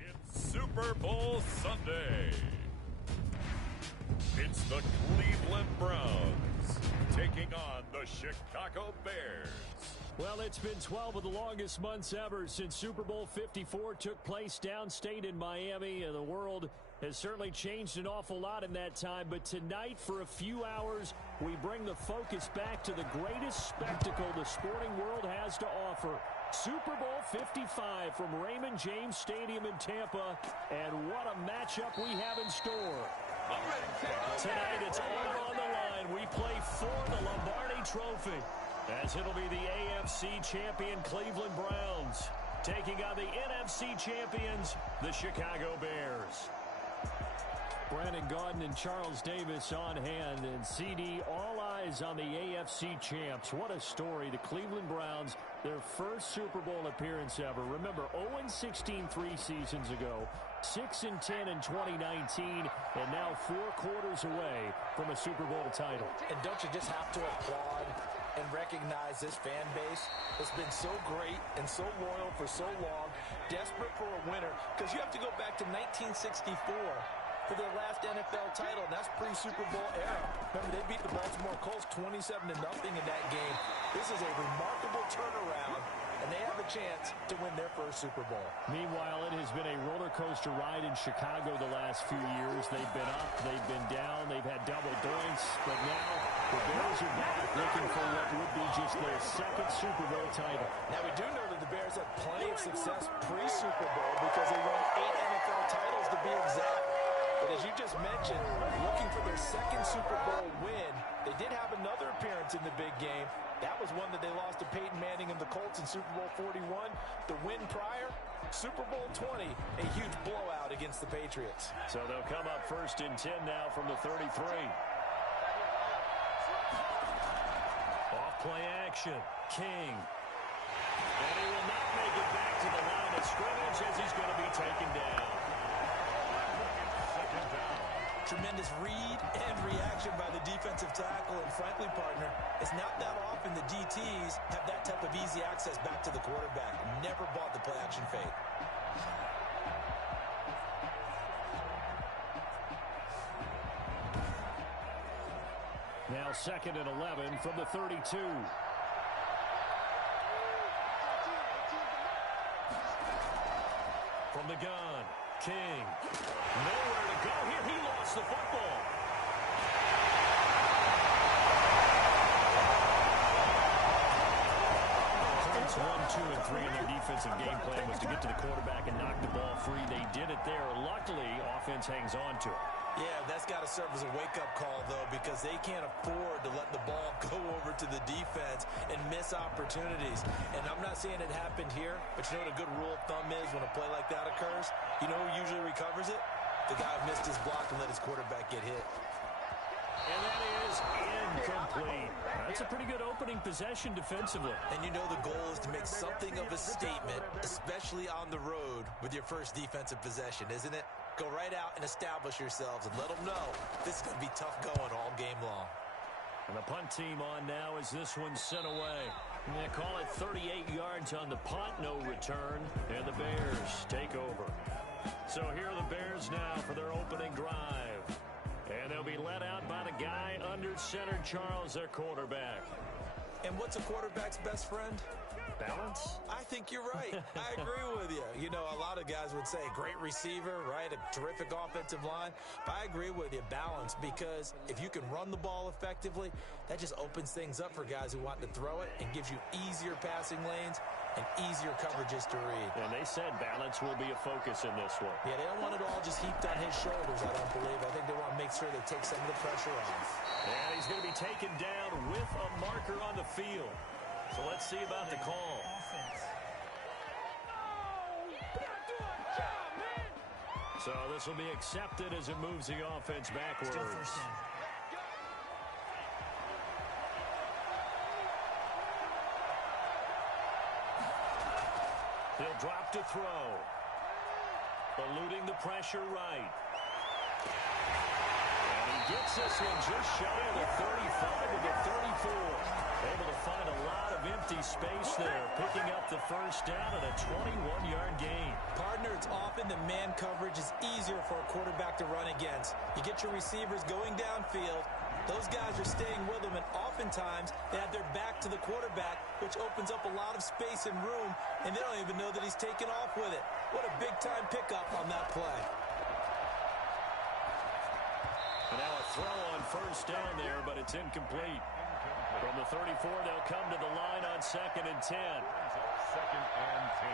It's Super Bowl Sunday. It's the Cleveland Browns taking on the Chicago Bears. Well, it's been 12 of the longest months ever since Super Bowl 54 took place downstate in Miami. And the world has certainly changed an awful lot in that time. But tonight, for a few hours, we bring the focus back to the greatest spectacle the sporting world has to offer. Super Bowl 55 from Raymond James Stadium in Tampa. And what a matchup we have in store. Tonight, it's all on the line. We play for the Lombardi Trophy, as it'll be the AFC champion Cleveland Browns taking on the NFC champions, the Chicago Bears. Brandon Gaudin and Charles Davis on hand, and CD, all eyes on the AFC champs. What a story. The Cleveland Browns, their first Super Bowl appearance ever. Remember, 0-16 3 seasons ago, 6-10 in 2019, and now 4 quarters away from a Super Bowl title. And don't you just have to applaud and recognize this fan base has been so great and so loyal for so long, desperate for a winner, because you have to go back to 1964 for their last NFL title, and that's pre-Super Bowl era. Remember, they beat the Baltimore Colts 27-0 in that game. This is a remarkable turnaround, and they have a chance to win their first Super Bowl. Meanwhile, it has been a roller coaster ride in Chicago the last few years. They've been up, they've been down, they've had double doinks, but now the Bears are back looking for what would be just their second Super Bowl title. Now, we do know that the Bears had plenty of success pre-Super Bowl because they won 8 NFL titles to be exact. But as you just mentioned, looking for their second Super Bowl win, they did have another appearance in the big game. That was one that they lost to Peyton Manning and the Colts in Super Bowl 41. The win prior, Super Bowl 20, a huge blowout against the Patriots. So they'll come up 1st and 10 now from the 33. Off play action, King. And he will not make it back to the line of scrimmage as he's going to be taken down. Tremendous read and reaction by the defensive tackle, and frankly, partner, it's not that often the DTs have that type of easy access back to the quarterback. Never bought the play-action fake. Now 2nd and 11 from the 32. From the gun, King. Nowhere to go here. He lost the football. Colts 1, 2, and 3 in their defensive game plan was to get to the quarterback and knock the ball free. They did it there. Luckily, offense hangs on to it. Yeah, that's got to serve as a wake-up call, though, because they can't afford to let the ball go over to the defense and miss opportunities. And I'm not saying it happened here, but you know what a good rule of thumb is when a play like that occurs? You know who usually recovers it? The guy who missed his block and let his quarterback get hit. And that is incomplete. That's a pretty good opening possession defensively. And you know the goal is to make something of a statement, especially on the road with your first defensive possession, isn't it? Go right out and establish yourselves and let them know this is going to be tough going all game long. And the punt team on now as this one's sent away. And they call it 38 yards on the punt, no return, and the Bears take over. So here are the Bears now for their opening drive. And they'll be led out by the guy under center, Charles, their quarterback. And what's a quarterback's best friend? Balance? I think you're right. I agree with you. You know, a lot of guys would say great receiver, right? A terrific offensive line. But I agree with you, balance, because if you can run the ball effectively, that just opens things up for guys who want to throw it and gives you easier passing lanes and easier coverages to read. And they said balance will be a focus in this one. Yeah, they don't want it all just heaped on his shoulders, I don't believe. I think they want to make sure they take some of the pressure off. And he's going to be taken down with a marker on the field. So let's see about the call. So this will be accepted as it moves the offense backwards. He'll drop to throw. Eluding the pressure right. And he gets this one just shy of the 35 to the 34. Able to find a lot of empty space there, picking up the first down and a 21-yard gain. Partner, it's often the man coverage is easier for a quarterback to run against. You get your receivers going downfield. Those guys are staying with them, and oftentimes they have their back to the quarterback, which opens up a lot of space and room, and they don't even know that he's taken off with it. What a big-time pickup on that play. And now a throw on first down there, but it's incomplete. From the 34, they'll come to the line on 2nd and 10. Second and 10.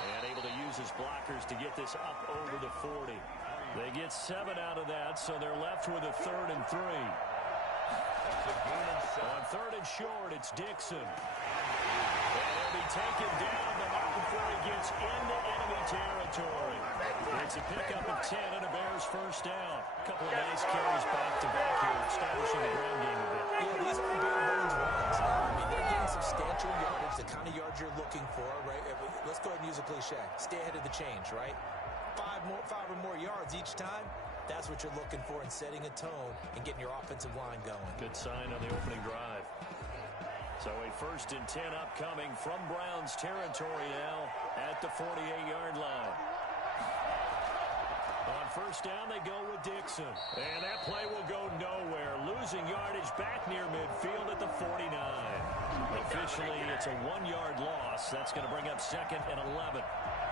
And able to use his blockers to get this up over the 40. They get 7 out of that, so they're left with a 3rd and 3. On 3rd and short, it's Dixon. And he'll be taken down, but not before he gets into enemy territory. It's a pickup of 10 and a Bears first down. A couple of nice carries back-to-back here, establishing the ground game a bit. Yeah, these aren't bare bones runs. I mean, they're getting substantial yardage, the kind of yards you're looking for, right? Let's go ahead and use a cliche. Stay ahead of the change, right? 5 or more yards each time. That's what you're looking for in setting a tone and getting your offensive line going. Good sign on the opening drive. So a 1st and 10 upcoming from Browns territory now at the 48-yard line. On first down, they go with Dixon. And that play will go nowhere. Losing yardage back near midfield at the 49. Officially, it's a 1-yard loss. That's going to bring up 2nd and 11.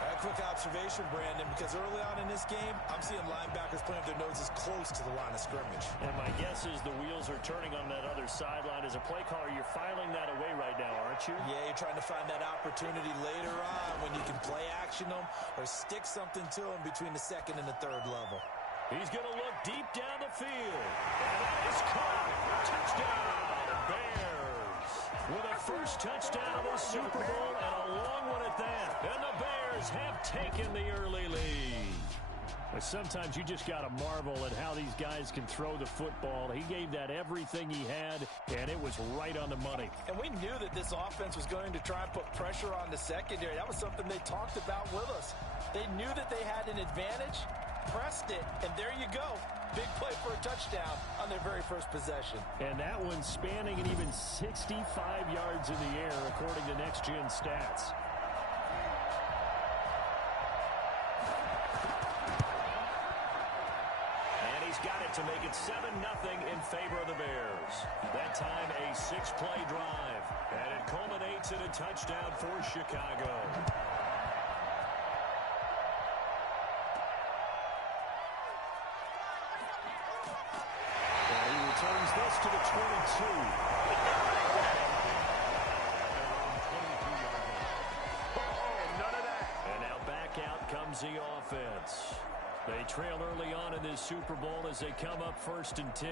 A quick observation, Brandon, because early on in this game, I'm seeing linebackers playing with their noses close to the line of scrimmage. And my guess is the wheels are turning on that other sideline. As a play caller, you're filing that away right now, aren't you? Yeah, you're trying to find that opportunity later on when you can play action them or stick something to them between the 2nd and the 3rd level. He's going to look deep down the field. And that is caught. Touchdown, Bears. With a first touchdown of the Super Bowl and a long one at that. And the Bears have taken the early lead. But sometimes you just got to marvel at how these guys can throw the football. He gave that everything he had, and it was right on the money. And we knew that this offense was going to try and put pressure on the secondary. That was something they talked about with us. They knew that they had an advantage, pressed it, and there you go. Big play for a touchdown on their very first possession. And that one spanning an even 65 yards in the air, according to Next Gen Stats. And he's got it to make it 7-0 in favor of the Bears. That time a 6-play drive. And it culminates in a touchdown for Chicago. Turns this to the 22. None of that. And now back out comes the offense. They trail early on in this Super Bowl as they come up 1st and 10.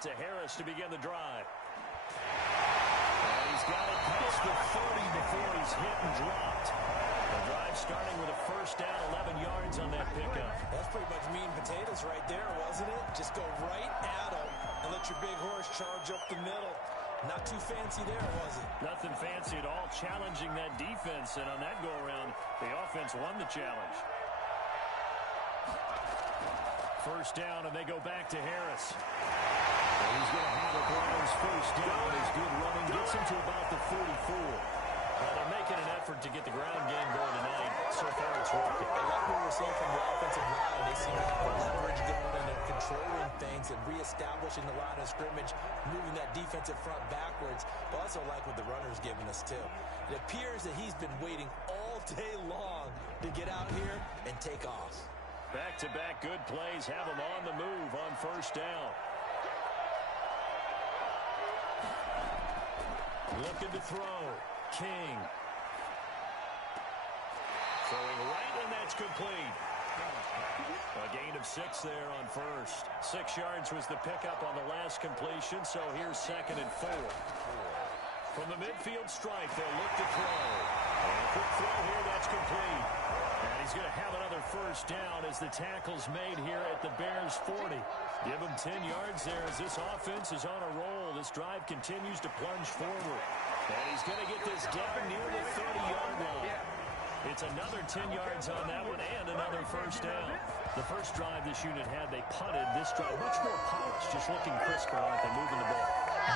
To Harris to begin the drive. And he's got it past the 30 before he's hit and dropped. The drive starting with a first down, 11 yards on that pickup. That's pretty much meat and potatoes right there, wasn't it? Just go right at him and let your big horse charge up the middle. Not too fancy there, was it? Nothing fancy at all, challenging that defense. And on that go-around, the offense won the challenge. First down, and they go back to Harris. He's going to have a Browns first down. His good running gets him to about the 44. Well, they're making an effort to get the ground game going tonight. So far, it's working. I like what we're seeing from the offensive line. They seem to have the leverage going, and they're controlling things and reestablishing the line of scrimmage, moving that defensive front backwards. But also like what the runner's giving us, too. It appears that he's been waiting all day long to get out here and take off. Back-to-back good plays have him on the move on first down. Looking to throw. King. Throwing right, and that's complete. A gain of 6 there on first. 6 yards was the pickup on the last completion, so here's 2nd and 4. From the midfield stripe, they'll look to throw. And a quick throw here, that's complete. And he's going to have another first down as the tackle's made here at the Bears 40. Give him 10 yards there as this offense is on a roll. This drive continues to plunge forward. And he's going to get this down near the 30-yard line. It's another 10 yards on that one and another first down. The first drive this unit had, they punted. This drive, much more polished, just looking crisper, aren't they, moving the ball.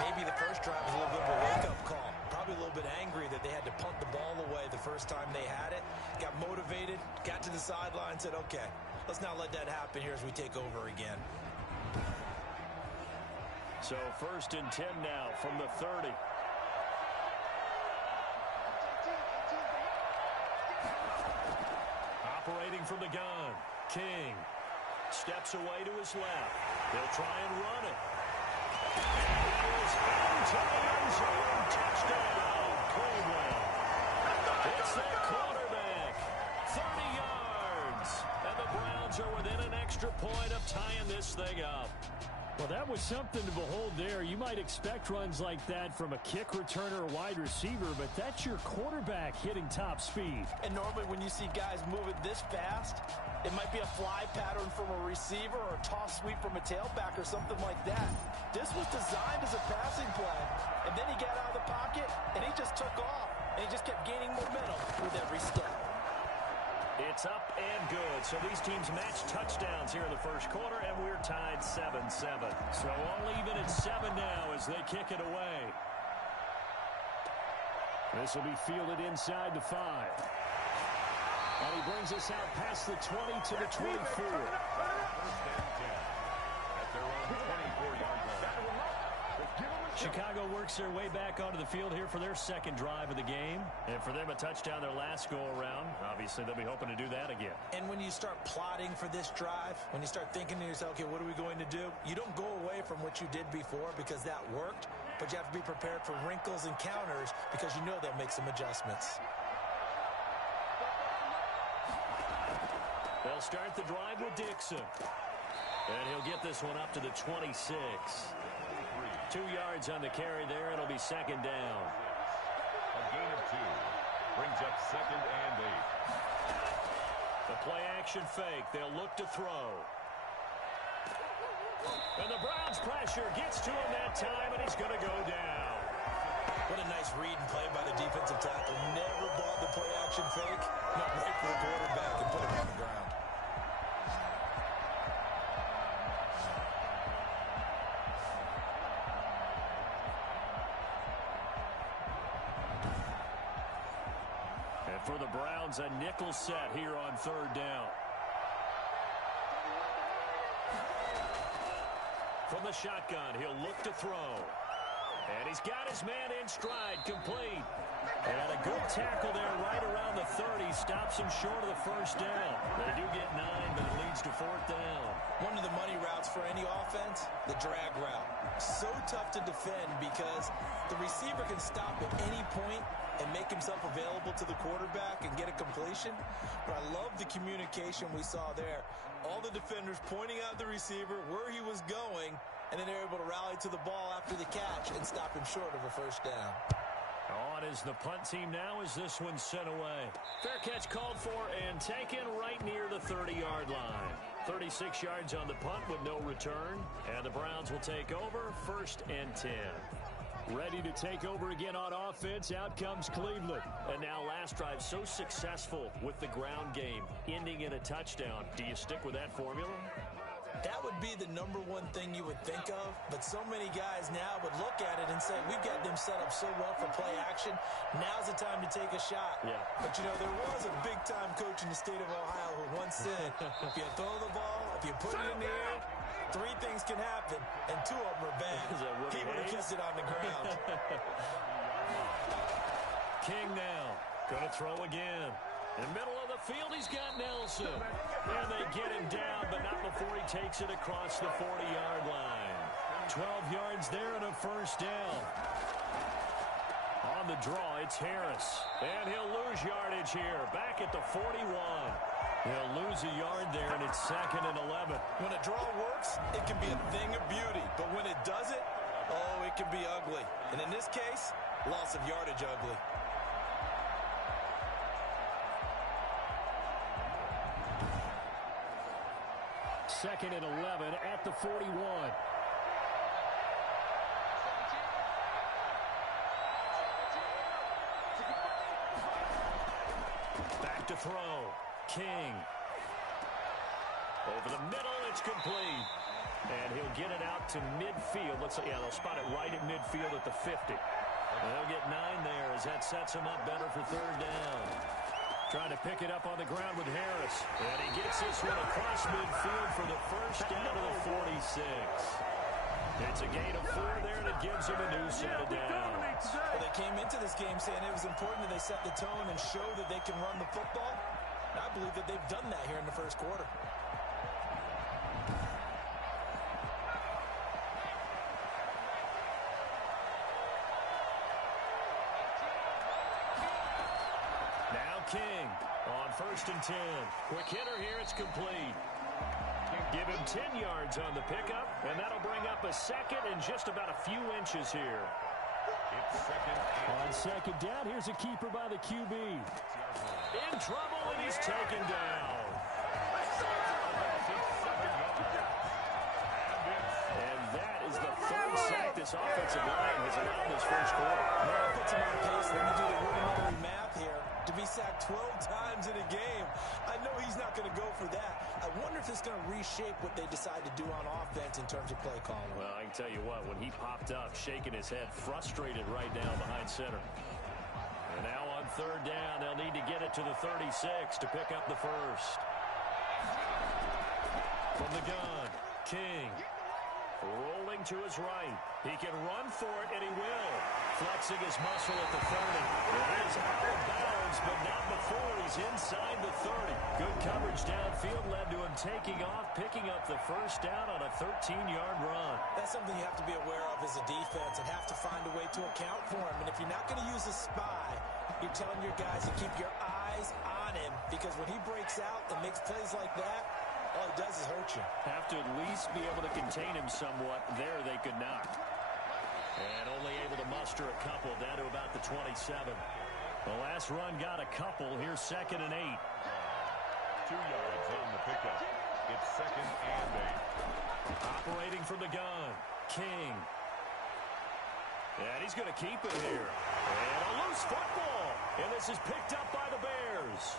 Maybe the first drive was a little bit of a wake-up call. Probably a little bit angry that they had to punt the ball away the first time they had it. Got motivated, got to the sideline, said, okay, let's not let that happen here as we take over again. So 1st and 10 now from the 30. Operating from the gun, King steps away to his left. They'll try and run it. And he is into the end zone. Touchdown, Cleveland. It's that quarterback. 30 yards. And the Browns are within an extra point of tying this thing up. Well, that was something to behold there. You might expect runs like that from a kick returner or wide receiver, but that's your quarterback hitting top speed. And normally when you see guys move it this fast, it might be a fly pattern from a receiver or a toss sweep from a tailback or something like that. This was designed as a passing play, and then he got out of the pocket, and he just took off, and he just kept gaining momentum with every step. It's up and good. So these teams match touchdowns here in the first quarter, and we're tied 7-7. So all even at 7 now as they kick it away. This will be fielded inside the 5. And he brings us out past the 20 to the 24. Chicago works their way back onto the field here for their second drive of the game. And for them, a touchdown their last go-around. Obviously, they'll be hoping to do that again. And when you start plotting for this drive, when you start thinking to yourself, okay, what are we going to do? You don't go away from what you did before because that worked, but you have to be prepared for wrinkles and counters because you know they'll make some adjustments. They'll start the drive with Dixon. And he'll get this one up to the 26. 2 yards on the carry there. It'll be second down. A gain of 2 brings up 2nd and 8. The play action fake. They'll look to throw. And the Browns pressure gets to him that time, and he's going to go down. What a nice read and play by the defensive tackle. Never bought the play action fake. Went right for the quarterback and put him on the ground. For the Browns, a nickel set here on 3rd down. From the shotgun, he'll look to throw. And he's got his man in stride, complete. And a good tackle there right around the 30. Stops him short of the first down. They do get 9, but it leads to 4th down. One of the money routes for any offense, the drag route. So tough to defend because the receiver can stop at any point and make himself available to the quarterback and get a completion. But I love the communication we saw there. All the defenders pointing out the receiver, where he was going, and then they're able to rally to the ball after the catch and stop him short of a first down. On is the punt team now as this one's sent away. Fair catch called for and taken right near the 30-yard line. 36 yards on the punt with no return. And the Browns will take over 1st and 10. Ready to take over again on offense. Out comes Cleveland. And now last drive so successful with the ground game, ending in a touchdown. Do you stick with that formula? That would be the number one thing you would think of, but so many guys now would look at it and say, we've got them set up so well for play action. Now's the time to take a shot. Yeah. But, you know, there was a big-time coach in the state of Ohio who once said, if you throw the ball, if you put it in the air, 3 things can happen, and 2 of them are bad. He would have kissed it on the ground. King now. Going to throw again. In the middle of the field, he's got Nelson. And they get him down, but not before he takes it across the 40-yard line. 12 yards there and a first down. On the draw, it's Harris. And he'll lose yardage here. Back at the 41. He'll lose a yard there, and it's 2nd and 11. When a draw works, it can be a thing of beauty. But when it doesn't, oh, it can be ugly. And in this case, Loss of yardage ugly. Second and 11 at the 41. Back to throw. King. Over the middle, it's complete. And he'll get it out to midfield. Looks like, yeah, they'll spot it right at midfield at the 50. And they'll get 9 there as that sets him up better for third down. Trying to pick it up on the ground with Harris. And he gets this one across midfield for the first down to the 46. It's a gain of 4 there that gives him a new set of downs. Well, they came into this game saying it was important that they set the tone and show that they can run the football. And I believe that they've done that here in the first quarter. King on 1st and 10. Quick hitter here. It's complete. Give him 10 yards on the pickup, and that'll bring up a second and just about a few inches here. On second down, here's a keeper by the QB. In trouble, and he's taken down. And that is the 3rd sack this offensive line has allowed this first quarter. Well, it puts him on pace. Let me do the rudimentary math here. To be sacked 12 times in a game, I know he's not going to go for that. I wonder if it's going to reshape what they decide to do on offense in terms of play calling. Well, I can tell you what, when he popped up, shaking his head, frustrated right now behind center. And now on 3rd down, they'll need to get it to the 36 to pick up the first. From the gun, King. Rolling to his right. He can run for it, and he will. Flexing his muscle at the 30. It is out of bounds, but not before he's inside the 30. Good coverage downfield led to him taking off, picking up the first down on a 13-yard run. That's something you have to be aware of as a defense and have to find a way to account for him. And if you're not going to use a spy, you're telling your guys to keep your eyes on him, because when he breaks out and makes plays like that, all it does is hurt you. Have to at least be able to contain him somewhat. There they could not. And only able to muster a couple down to about the 27. The last run got a couple. Here's 2nd and 8. 2 yards on the pickup. It's 2nd and 8. Operating from the gun. King. And he's going to keep it here. And a loose football. And this is picked up by the Bears.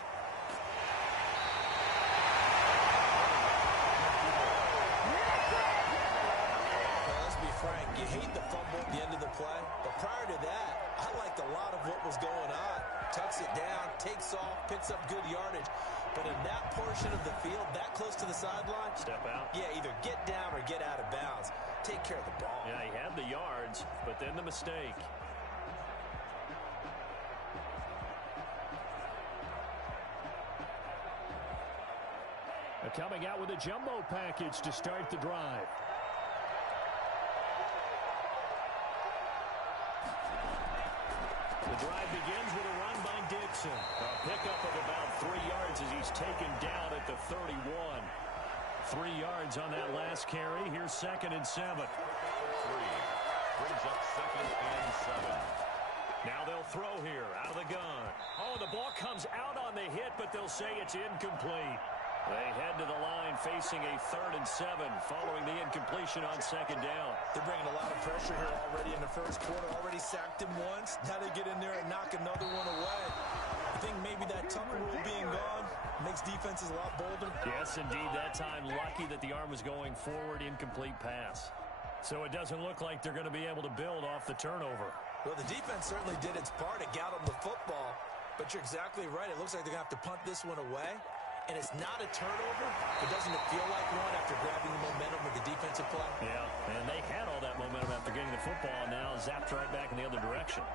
Frank, you hate the fumble at the end of the play, but prior to that, I liked a lot of what was going on. Tucks it down, takes off, picks up good yardage. But in that portion of the field, that close to the sideline, step out. Yeah, either get down or get out of bounds. Take care of the ball. Yeah, he had the yards, but then the mistake. Coming out with a jumbo package to start the drive. The drive begins with a run by Dixon. A pickup of about 3 yards as he's taken down at the 31. 3 yards on that last carry. Here's 2nd and 7. 3 brings up 2nd and 7. Now they'll throw here out of the gun. Oh, the ball comes out on the hit, but they'll say it's incomplete. They head to the line facing a 3rd and 7 following the incompletion on 2nd down. They're bringing a lot of pressure here already in the first quarter. Already sacked him once. Now they get in there and knock another one away. I think maybe that Tucker rule being gone makes defenses a lot bolder. Yes, indeed. That time lucky that the arm was going forward. Incomplete pass. So it doesn't look like they're going to be able to build off the turnover. Well, the defense certainly did its part. It got them the football. But you're exactly right. It looks like they're going to have to punt this one away. And it's not a turnover, but doesn't it feel like one after grabbing the momentum with the defensive play? Yeah, and they had all that momentum after getting the football, and now zapped right back in the other direction.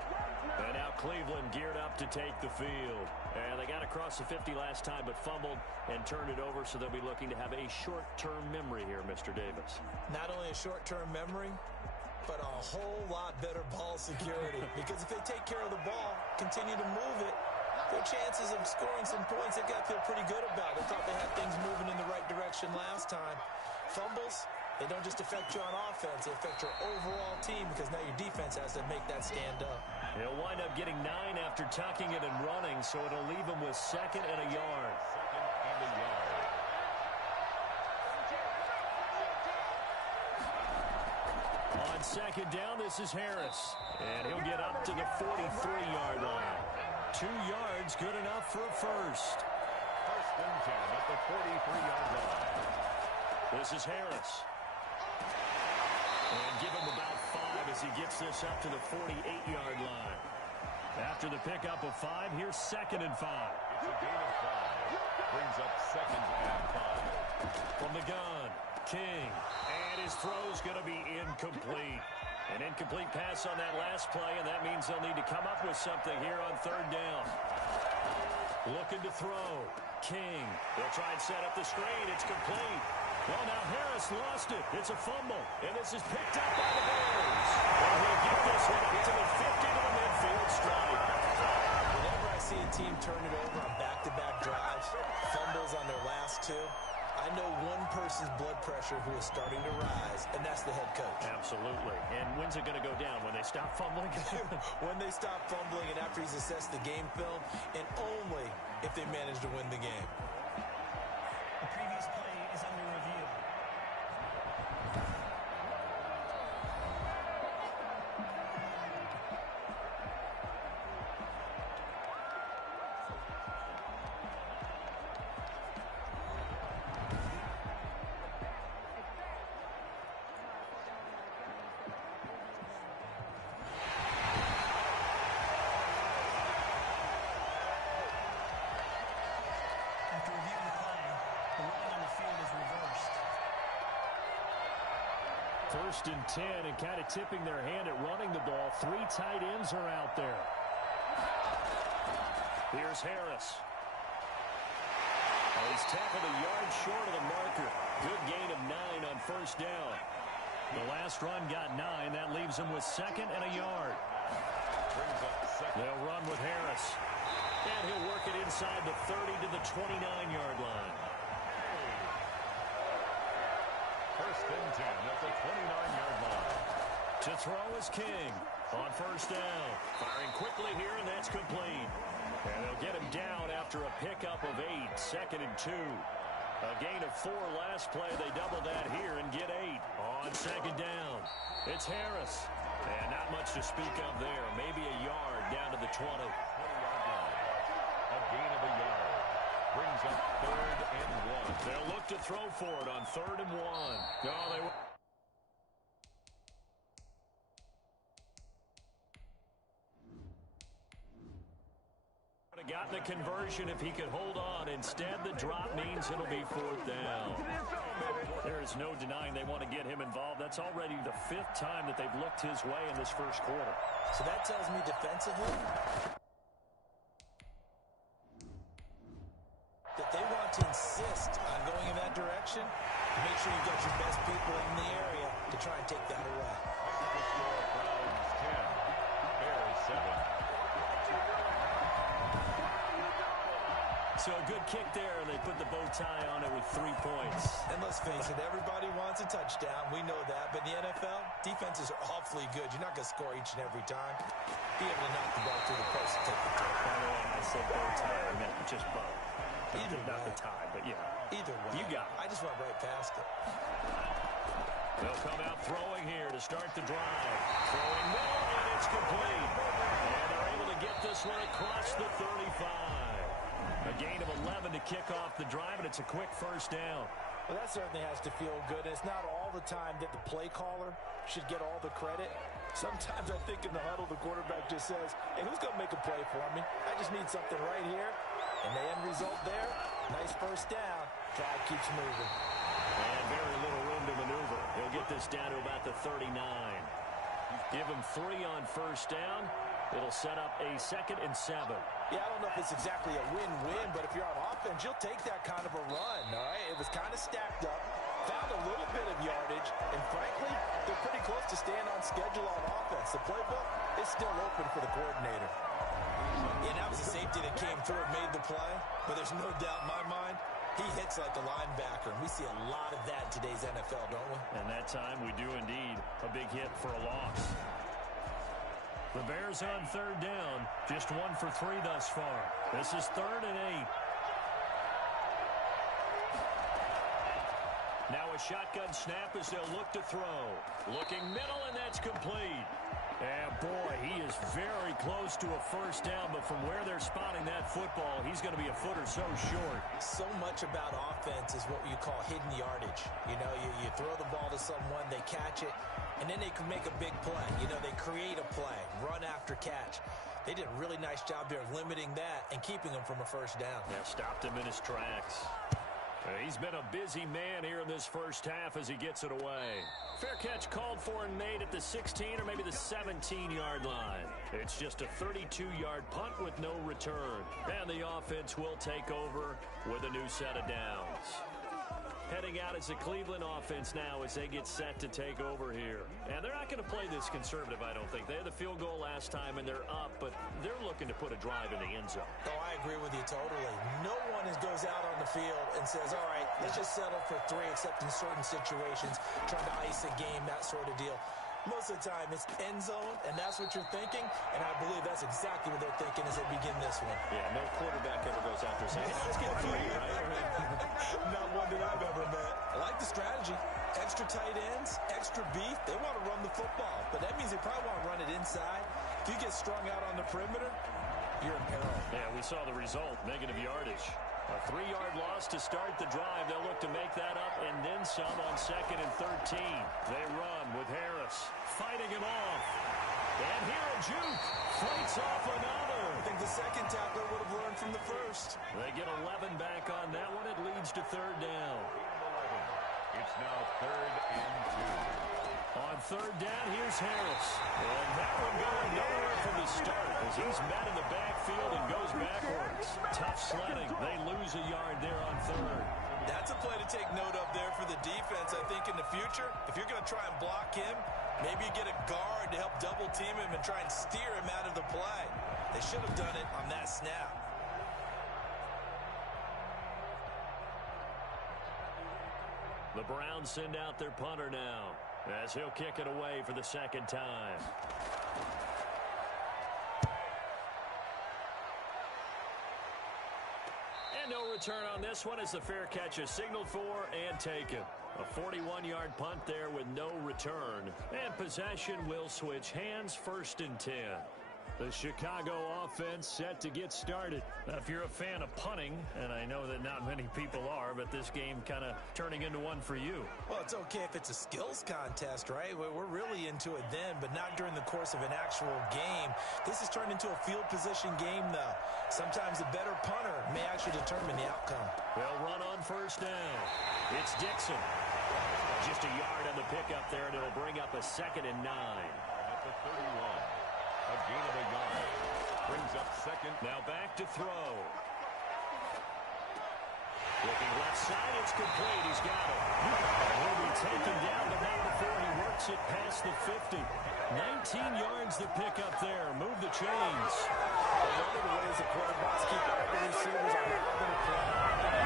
And now Cleveland geared up to take the field. And they got across the 50 last time, but fumbled and turned it over, so they'll be looking to have a short-term memory here, Mr. Davis. Not only a short-term memory, but a whole lot better ball security. Because if they take care of the ball, continue to move it, their chances of scoring some points, they got to feel pretty good about. They thought they had things moving in the right direction last time. Fumbles, they don't just affect you on offense. They affect your overall team because now your defense has to make that stand up. He'll wind up getting 9 after tucking it and running, so it'll leave him with 2nd and a yard. On 2nd down, this is Harris. And he'll get up to the 43-yard line. 2 yards, good enough for a first. First and 10 at the 43-yard line. This is Harris. And give him about 5 as he gets this up to the 48-yard line. After the pickup of 5, here's 2nd and 5. It's a gain of 5. Brings up 2nd and 5. From the gun, King. And his throw's going to be incomplete. An incomplete pass on that last play, and that means they'll need to come up with something here on 3rd down. Looking to throw. King. They'll try and set up the screen. It's complete. Well, now Harris lost it. It's a fumble. And this is picked up by the Bears. And he'll get this one up to the 50 to the midfield stripe. Whenever I see a team turn it over on back-to-back drives, fumbles on their last 2, I know one person's blood pressure who is starting to rise, and that's the head coach. Absolutely. And when's it going to go down? When they stop fumbling? When they stop fumbling and after he's assessed the game film, and only if they manage to win the game. The previous play is under review. After reviewing the play, the ruling on the field is reversed. 1st and 10, and kind of tipping their hand at running the ball. 3 tight ends are out there. Here's Harris. Oh, he's tackled a yard short of the marker. Good gain of 9 on 1st down. The last run got 9. That leaves him with 2nd and a yard. Brings up 2nd. They'll run with Harris. And he'll work it inside the 30 to the 29-yard line. First and 10 at the 29-yard line. To throw is King on 1st down. Firing quickly here, and that's complete. And they'll get him down after a pickup of 8. 2nd and 2. A gain of 4 last play. They double that here and get 8 on 2nd down. It's Harris. And not much to speak of there. Maybe a yard down to the 20. 20-yard line. A gain of a yard. Brings up 3rd and 1. They'll look to throw for it on 3rd and 1. No, they won't. Got the conversion if he could hold on. Instead, the drop means it'll be 4th down. There is no denying they want to get him involved. That's already the 5th time that they've looked his way in this 1st quarter. So that tells me defensively that they want to insist on going in that direction. Make sure you've got your best people in the area to try and take that away. The score, Browns 10, Bears 7. So a good kick there, and they put the bow tie on it with 3 points. And let's face it, everybody wants a touchdown. We know that. But in the NFL, defenses are awfully good. You're not going to score each and every time. Be able to knock the ball through the post and take the turn. By the way, I said bow tie. I meant just bow. Either Not way. the tie, but yeah. Either way. You got it. I just went right past it. They'll come out throwing here to start the drive. Throwing middle, and it's complete. And they're able to get this one across the 35. A gain of 11 to kick off the drive, and it's a quick 1st down. Well, that certainly has to feel good. It's not all the time that the play caller should get all the credit. Sometimes I think in the huddle, the quarterback just says, hey, who's going to make a play for me? I just need something right here. And the end result there, nice 1st down. Drive keeps moving. And very little room to maneuver. He'll get this down to about the 39. Give him 3 on 1st down. It'll set up a 2nd and 7. Yeah, I don't know if it's exactly a win-win, but if you're on offense, you'll take that kind of a run, all right? It was kind of stacked up, found a little bit of yardage, and frankly, they're pretty close to staying on schedule on offense. The playbook is still open for the coordinator. Yeah, that was a safety that came through and made the play, but there's no doubt in my mind, he hits like a linebacker, and we see a lot of that in today's NFL, don't we? And that time we do indeed. A big hit for a loss. The Bears on third down. Just 1 for 3 thus far. This is 3rd and 8. Now a shotgun snap as they'll look to throw. Looking middle, and that's complete. And boy, he is very close to a first down, but from where they're spotting that football, he's going to be a foot or so short. So much about offense is what you call hidden yardage. You know, you throw the ball to someone, they catch it, and then they can make a big play. You know, they create a play, run after catch. They did a really nice job there of limiting that and keeping him from a first down. Yeah, stopped him in his tracks. He's been a busy man here in this first half as he gets it away. Fair catch called for and made at the 16 or maybe the 17-yard line. It's just a 32-yard punt with no return. And the offense will take over with a new set of downs. Heading out as the Cleveland offense now as they get set to take over here. And they're not going to play this conservative, I don't think. They had the field goal last time, and they're up, but they're looking to put a drive in the end zone. Oh, I agree with you totally. No one goes out on the field and says, all right, let's just settle for 3, except in certain situations, trying to ice a game, that sort of deal. Most of the time, it's end zone, and that's what you're thinking, and I believe that's exactly what they're thinking as they begin this one. Yeah, no quarterback ever goes out there saying, let's get 3, right? Not one that I've ever met. I like the strategy. Extra tight ends, extra beef. They want to run the football, but that means they probably want to run it inside. If you get strung out on the perimeter, you're in peril. Yeah, we saw the result, negative yardage. A 3-yard loss to start the drive. They'll look to make that up and then some on 2nd and 13. They run with Harris fighting him off. And here a juke fights off another. I think the second tackler would have learned from the first. They get 11 back on that one. It leads to 3rd down. It's now 3rd and 2. On 3rd down, here's Harris. And that one going nowhere from the start as he's met in the backfield and goes backwards. Tough sledding. They lose a yard there on 3rd. That's a play to take note of there for the defense. I think in the future, if you're going to try and block him, maybe you get a guard to help double team him and try and steer him out of the play. They should have done it on that snap. The Browns send out their punter now as he'll kick it away for the 2nd time. And no return on this one as the fair catch is signaled for and taken. A 41-yard punt there with no return. And possession will switch hands, 1st and 10. The Chicago offense set to get started. If you're a fan of punting, and I know that not many people are, but this game kind of turning into one for you. Well, it's okay if it's a skills contest, right? We're really into it then, but not during the course of an actual game. This has turned into a field position game, though. Sometimes a better punter may actually determine the outcome. They'll run on 1st down. It's Dixon. Just a yard on the pickup there, and it'll bring up a 2nd and 9. At the 31. A gain of a yard. Brings up 2nd. Now back to throw. Looking left side, it's complete. He's got it. Will be taken down, but not before he works it past the 50. 19 yards the pickup there. Move the chains. One of the ways the quarterbacks keep all the receivers are not going to play.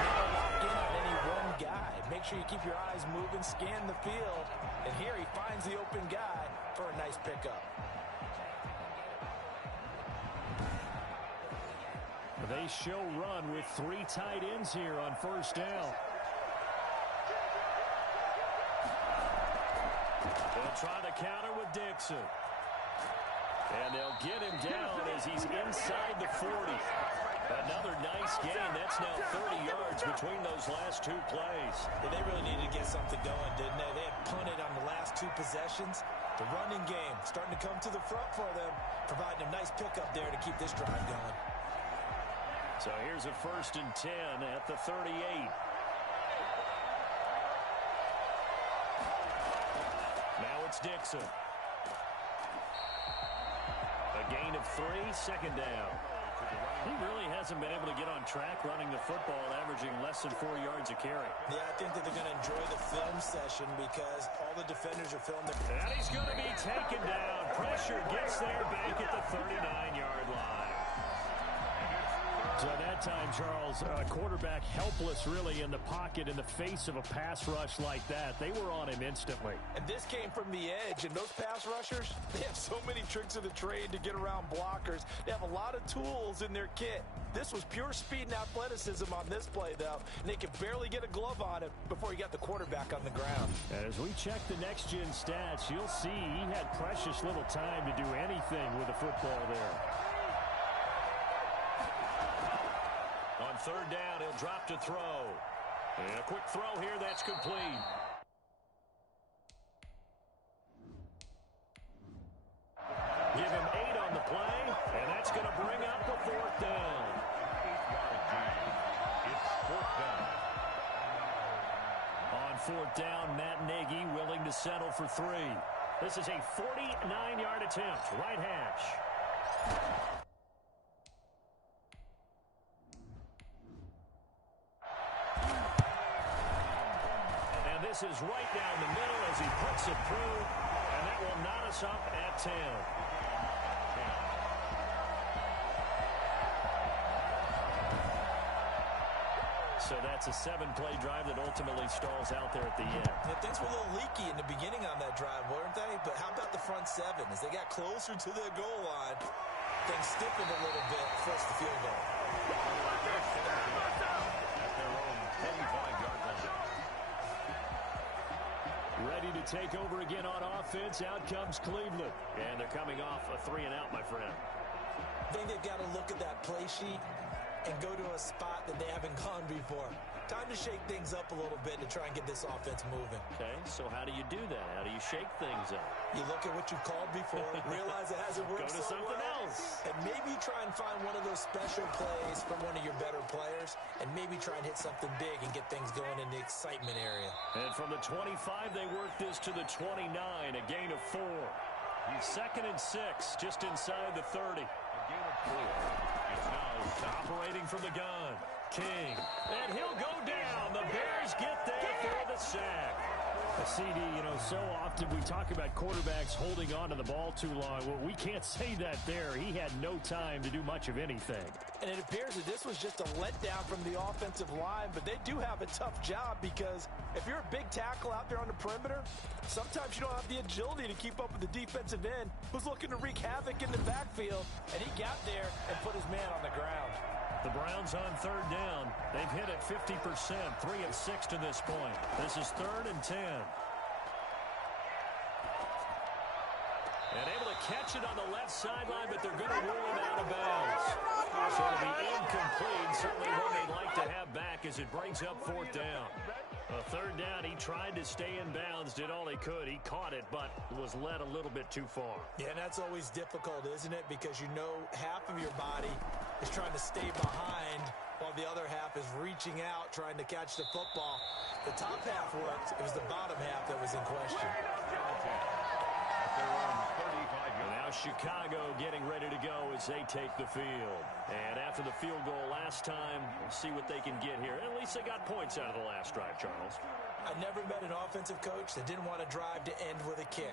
Never lock in on any one guy. Make sure you keep your eyes moving, scan the field. And here he finds the open guy for a nice pickup. They show run with 3 tight ends here on 1st down. They'll try the counter with Dixon. And they'll get him down as he's inside the 40. Another nice gain. That's now 30 yards between those last 2 plays. Yeah, they really needed to get something going, didn't they? They had punted on the last 2 possessions. The running game starting to come to the front for them, providing a nice pickup there to keep this drive going. So here's a 1st and 10 at the 38. Now it's Dixon. A gain of 3, 2nd down. He really hasn't been able to get on track running the football, averaging less than 4 yards a carry. Yeah, I think that they're going to enjoy the film session because all the defenders are filming. And he's going to be taken down. Pressure gets there back at the 39-yard line. So at that time, Charles, a quarterback helpless really in the pocket in the face of a pass rush like that. They were on him instantly. And this came from the edge, and those pass rushers, they have so many tricks of the trade to get around blockers. They have a lot of tools in their kit. This was pure speed and athleticism on this play, though, and they could barely get a glove on him before he got the quarterback on the ground. And as we check the next-gen stats, you'll see he had precious little time to do anything with the football there. On third down, he'll drop to throw. And a quick throw here that's complete. Give him 8 on the play, and that's going to bring up a fourth down. It's fourth down. On fourth down, Matt Nagy willing to settle for 3. This is a 49-yard attempt, right hash. And this is right down the middle as he puts it through, and that will knot us up at 10. So that's a 7-play drive that ultimately stalls out there at the end. Yeah, things were a little leaky in the beginning on that drive, weren't they? But how about the front 7? As they got closer to the goal line, things stiffened a little bit, forced the field goal. At their own 25-yard line. Ready to take over again on offense. Out comes Cleveland. And they're coming off a 3-and-out, my friend. I think they've got to look at that play sheet and go to a spot that they haven't gone before. Time to shake things up a little bit to try and get this offense moving. Okay, so how do you do that? How do you shake things up? You look at what you've called before, realize it hasn't worked Go to so something well, else. and maybe try and find one of those special plays from one of your better players, and maybe try and hit something big and get things going in the excitement area. And from the 25, they work this to the 29, a gain of 4. Second and 6, just inside the 30. A gain of 4. It's now Operating from the gun, King. And he'll go down. The Bears get there for the sack. A CD, so often we talk about quarterbacks holding on to the ball too long. Well, we can't say that there. He had no time to do much of anything. And it appears that this was just a letdown from the offensive line, but they do have a tough job because if you're a big tackle out there on the perimeter, sometimes you don't have the agility to keep up with the defensive end who's looking to wreak havoc in the backfield, and he got there and put his man on the ground. The Browns on third down. They've hit it 50%, 3 of 6 to this point. This is 3rd and 10. And able to catch it on the left sideline, but they're going to rule him out of bounds. So it'll be incomplete, certainly one they'd like to have back as it brings up 4th down. A 3rd down, he tried to stay in bounds, did all he could. He caught it, but was led a little bit too far. Yeah, and that's always difficult, isn't it? Because half of your body is trying to stay behind while the other half is reaching out, trying to catch the football. The top half worked. It was the bottom half that was in question. And now Chicago getting ready to go as they take the field. And after the field goal last time, we'll see what they can get here. At least they got points out of the last drive, Charles. I never met an offensive coach that didn't want to drive to end with a kick.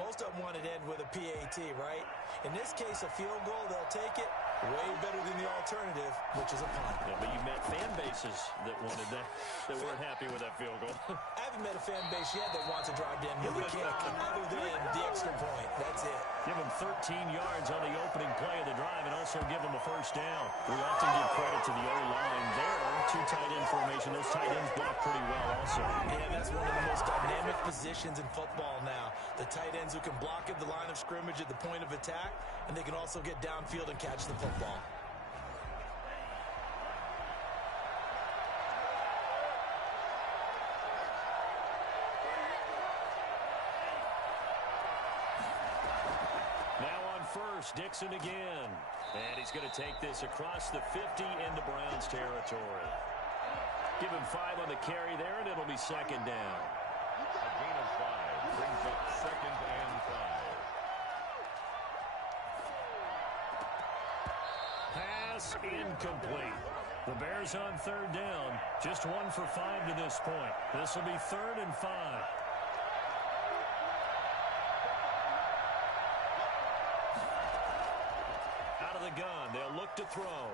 Most of them want to end with a PAT, right? In this case, a field goal, they'll take it. Way better than the alternative, which is a punt. Yeah, but you met fan bases that wanted that weren't happy with that field goal. I haven't met a fan base yet that wants to drive to end with a kick other than the extra point. That's it. Give him 13 yards on the opening play of the drive and also give him a first down. We often give credit to the O-line there. 2 tight end formation. Those tight ends block pretty well also. Yeah, that's one of the most dynamic positions in football now. The tight ends who can block at the line of scrimmage at the point of attack, and they can also get downfield and catch the football. Now on first, Dixon again. And he's going to take this across the 50 into Browns territory. Give him 5 on the carry there, and it'll be 2nd down. A gain of 5 brings up 2nd and 5. Pass incomplete. The Bears on 3rd down. Just 1 for 5 to this point. This will be 3rd and 5. Out of the gun, they'll look to throw.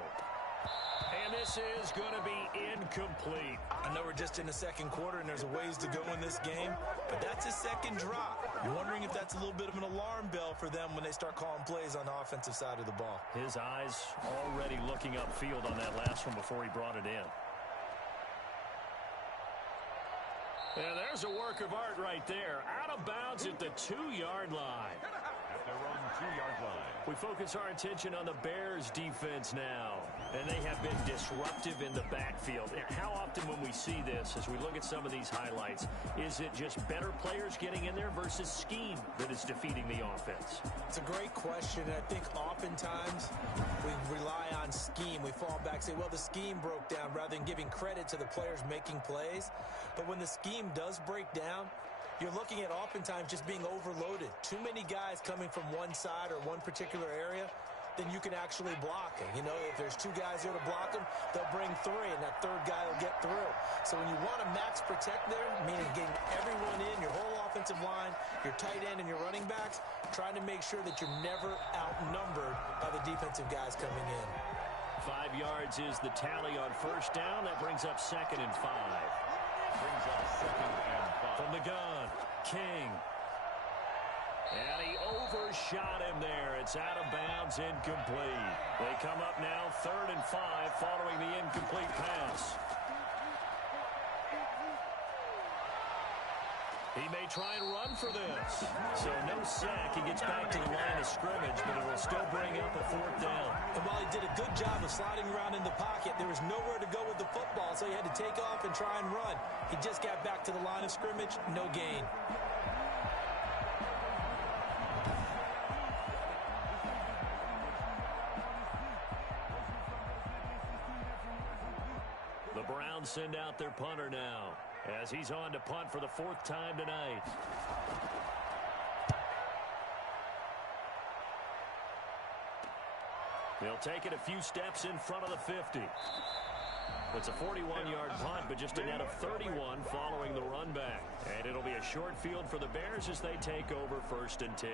And this is going to be incomplete. I know we're just in the second quarter and there's a ways to go in this game, but that's his second drop. You're wondering if that's a little bit of an alarm bell for them when they start calling plays on the offensive side of the ball. His eyes already looking upfield on that last one before he brought it in. And there's a work of art right there. Out of bounds at the 2-yard line. At their own 2-yard line. We focus our attention on the Bears defense now. And they have been disruptive in the backfield. And how often when we see this, as we look at some of these highlights, is it just better players getting in there versus scheme that is defeating the offense? It's a great question, and I think oftentimes we rely on scheme. We fall back and say, well, the scheme broke down rather than giving credit to the players making plays. But when the scheme does break down, you're looking at oftentimes just being overloaded. Too many guys coming from one side or one particular area, then you can actually block it. You know, if there's 2 guys there to block them, they'll bring 3, and that 3rd guy will get through. So when you want to max protect there, meaning getting everyone in, your whole offensive line, your tight end, and your running backs, trying to make sure that you're never outnumbered by the defensive guys coming in. 5 yards is the tally on first down. That brings up 2nd and 5. Brings up 2nd and 5. From the gun, King. And he overshot him there. It's out of bounds, incomplete. They come up now 3rd and 5 following the incomplete pass. He may try and run for this. So no sack. He gets back to the line of scrimmage, but it will still bring up a 4th down. And while he did a good job of sliding around in the pocket, there was nowhere to go with the football, so he had to take off and try and run. He just got back to the line of scrimmage, no gain. The Browns send out their punter now, as he's on to punt for the 4th time tonight. They'll take it a few steps in front of the 50. It's a 41-yard punt, but just a net of 31 following the run back. And it'll be a short field for the Bears as they take over 1st and 10.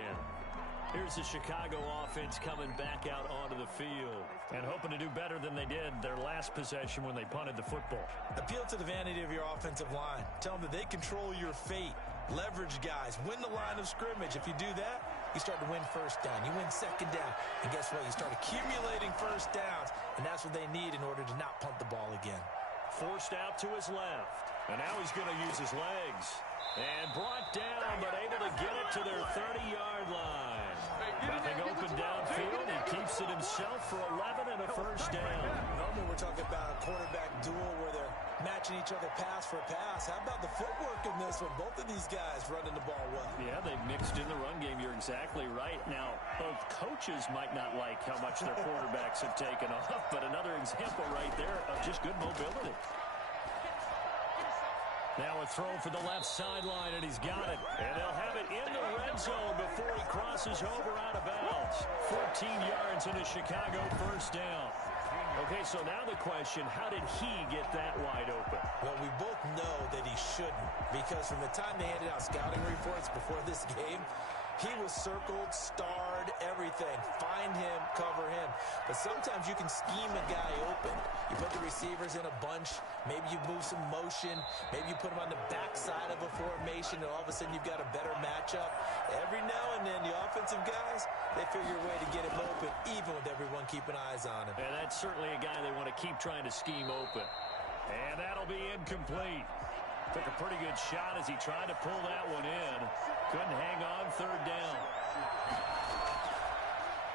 Here's the Chicago offense coming back out onto the field and hoping to do better than they did their last possession when they punted the football. Appeal to the vanity of your offensive line. Tell them that they control your fate. Leverage guys. Win the line of scrimmage. If you do that, you start to win 1st down. You win 2nd down. And guess what? You start accumulating 1st downs. And that's what they need in order to not punt the ball again. Forced out to his left. And now he's going to use his legs. And brought down, but able to get it to their 30-yard line. Nothing open downfield. He keeps it himself for 11 and a 1st down. Normally we're talking about a quarterback duel where they're matching each other pass for pass. How about the footwork in this one? Both of these guys running the ball well. Yeah, they've mixed in the run game. You're exactly right. Now, both coaches might not like how much their quarterbacks have taken off, but another example right there of just good mobility. Now a throw for the left sideline, and he's got it. And they'll have it in the red zone before he crosses over out of bounds. 14 yards and a Chicago 1st down. Okay, so now the question, how did he get that wide open? Well, we both know that he shouldn't, because from the time they handed out scouting reports before this game, he was circled, starred, everything. Find him, cover him. But sometimes you can scheme a guy open. You put the receivers in a bunch. Maybe you move some motion. Maybe you put him on the backside of a formation, and all of a sudden you've got a better matchup. Every now and then, the offensive guys, they figure a way to get him open, even with everyone keeping eyes on him. And that's certainly a guy they want to keep trying to scheme open. And that'll be incomplete. Took a pretty good shot as he tried to pull that one in. Couldn't hang on 3rd down.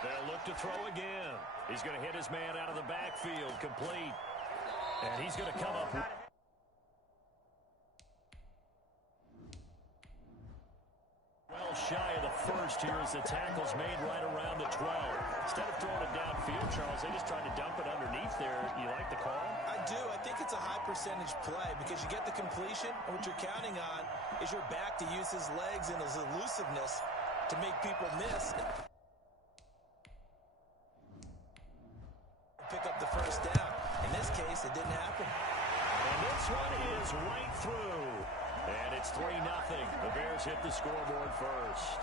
They'll look to throw again. He's going to hit his man out of the backfield, complete. And he's going to come up. Well shy of the 1st here as the tackle's made right around the 12. Instead of throwing it downfield, Charles, they just tried to dump it underneath there. You like the call? I do. I think it's a high percentage play because you get the completion, and what you're counting on is your back to use his legs and his elusiveness to make people miss. Pick up the 1st down. In this case, it didn't happen. And this one is right through. And it's 3-0. The Bears hit the scoreboard first.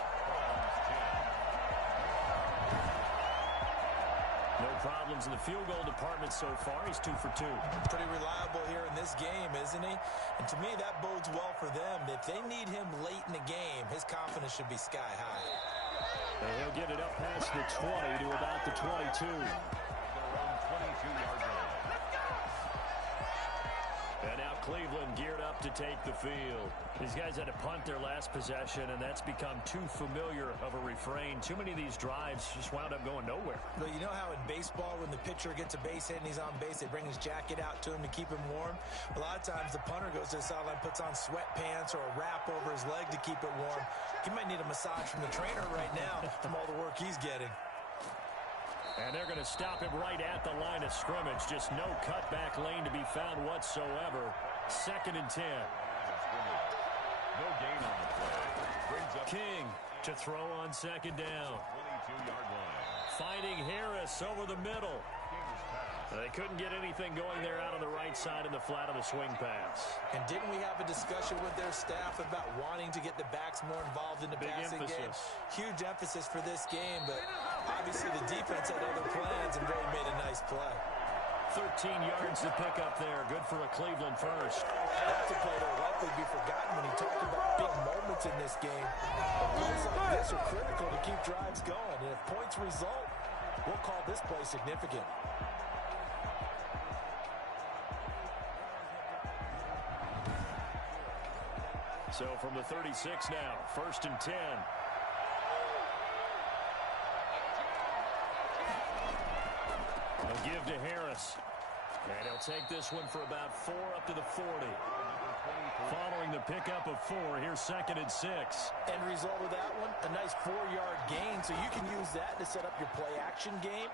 No problems in the field goal department so far. He's 2 for 2. Pretty reliable here in this game, isn't he? And to me, that bodes well for them. If they need him late in the game, his confidence should be sky high. And he'll get it up past the 20 to about the 22. Around 22-yard line. And now Cleveland geared up to take the field. These guys had to punt their last possession, and that's become too familiar of a refrain. Too many of these drives just wound up going nowhere. But you know how in baseball, when the pitcher gets a base hit and he's on base, they bring his jacket out to him to keep him warm? A lot of times the punter goes to the sideline, puts on sweatpants or a wrap over his leg to keep it warm. He might need a massage from the trainer right now from all the work he's getting. And they're going to stop him right at the line of scrimmage. Just no cutback lane to be found whatsoever. 2nd and 10. No gain on the play. Brings up King to throw on 2nd down. 22-yard line. Finding Harris over the middle. They couldn't get anything going there out on the right side in the flat of the swing pass. And didn't we have a discussion with their staff about wanting to get the backs more involved in the passing game? Huge emphasis for this game, but obviously the defense had other plans and really made a nice play. 13 yards to pick up there. Good for a Cleveland first. That's a play that will likely be forgotten when you talk about big moments in this game. Plays like this are critical to keep drives going, and if points result, we'll call this play significant. So from the 36 now, 1st and 10. They'll give to Harris. And he'll take this one for about 4 up to the 40. Following the pickup of 4, here's 2nd and 6. End result of that one, a nice 4-yard gain, so you can use that to set up your play-action game,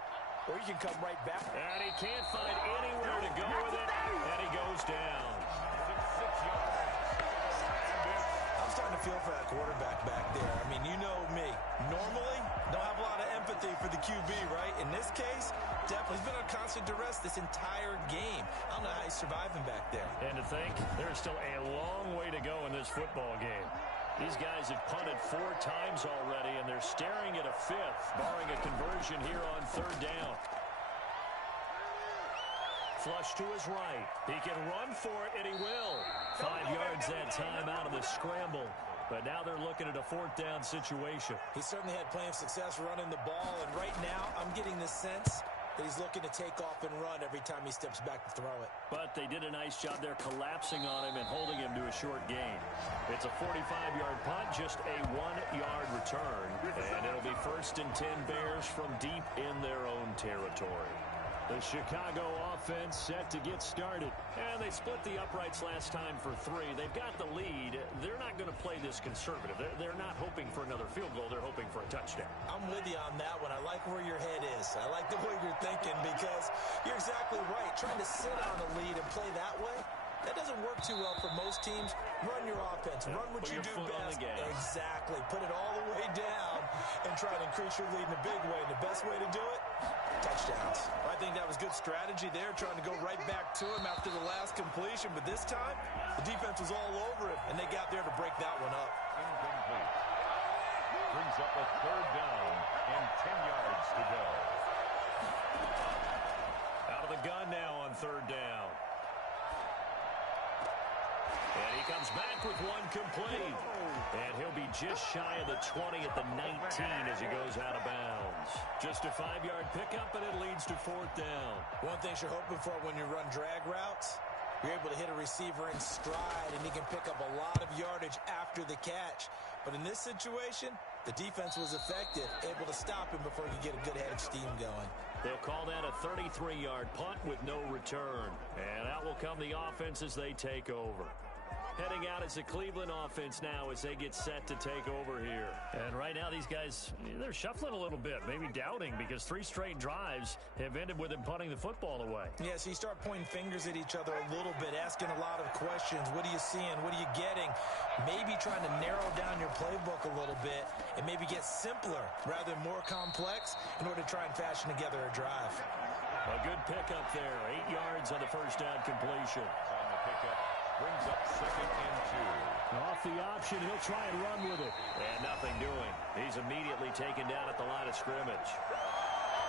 or you can come right back. And he can't find anywhere to go with it, and he goes down. 6 yards. I'm starting to feel for that quarterback back there. I mean, you know me. Normally, don't have a lot of empathy for the QB, right? In this case, definitely. He's been on constant duress this entire game. I don't know how he's surviving back there. And to think, there's still a long way to go in this football game. These guys have punted 4 times already, and they're staring at a 5th, barring a conversion here on 3rd down. Flush to his right. He can run for it, and he will. 5 yards that time out of the scramble. But now they're looking at a 4th down situation. He certainly had plenty of success running the ball, and right now I'm getting the sense that he's looking to take off and run every time he steps back to throw it. But they did a nice job there collapsing on him and holding him to a short gain. It's a 45-yard punt, just a 1-yard return. And it'll be 1st and 10 Bears from deep in their own territory. The Chicago offense set to get started. And they split the uprights last time for 3. They've got the lead. They're not going to play this conservative. They're not hoping for another field goal. They're hoping for a touchdown. I'm with you on that one. I like where your head is. I like the way you're thinking because you're exactly right. Trying to sit on a lead and play that way, that doesn't work too well for most teams. Run your offense. Run what you do best. Exactly. Put it all the way down and try to increase your lead in a big way. And the best way to do it, touchdowns. I think that was good strategy there, trying to go right back to him after the last completion. But this time, the defense was all over him, and they got there to break that one up. Incomplete. Brings up a 3rd down and 10 yards to go. Out of the gun now on 3rd down. And he comes back with one complete. And he'll be just shy of the 20 at the 19 as he goes out of bounds. Just a 5-yard pickup, and it leads to 4th down. One thing you're hoping for when you run drag routes, you're able to hit a receiver in stride, and he can pick up a lot of yardage after the catch. But in this situation, the defense was effective, able to stop him before he could get a good head of steam going. They'll call that a 33-yard punt with no return. And out will come the offense as they take over. Heading out as a Cleveland offense now as they get set to take over here. And right now these guys, they're shuffling a little bit, maybe doubting, because 3 straight drives have ended with them punting the football away. Yeah, so you start pointing fingers at each other a little bit, asking a lot of questions. What are you seeing? What are you getting? Maybe trying to narrow down your playbook a little bit and maybe get simpler rather than more complex in order to try and fashion together a drive. A good pickup there, 8 yards on the first down completion. On the pickup. Brings up 2nd and 2. Off the option, he'll try and run with it. And nothing doing. He's immediately taken down at the line of scrimmage.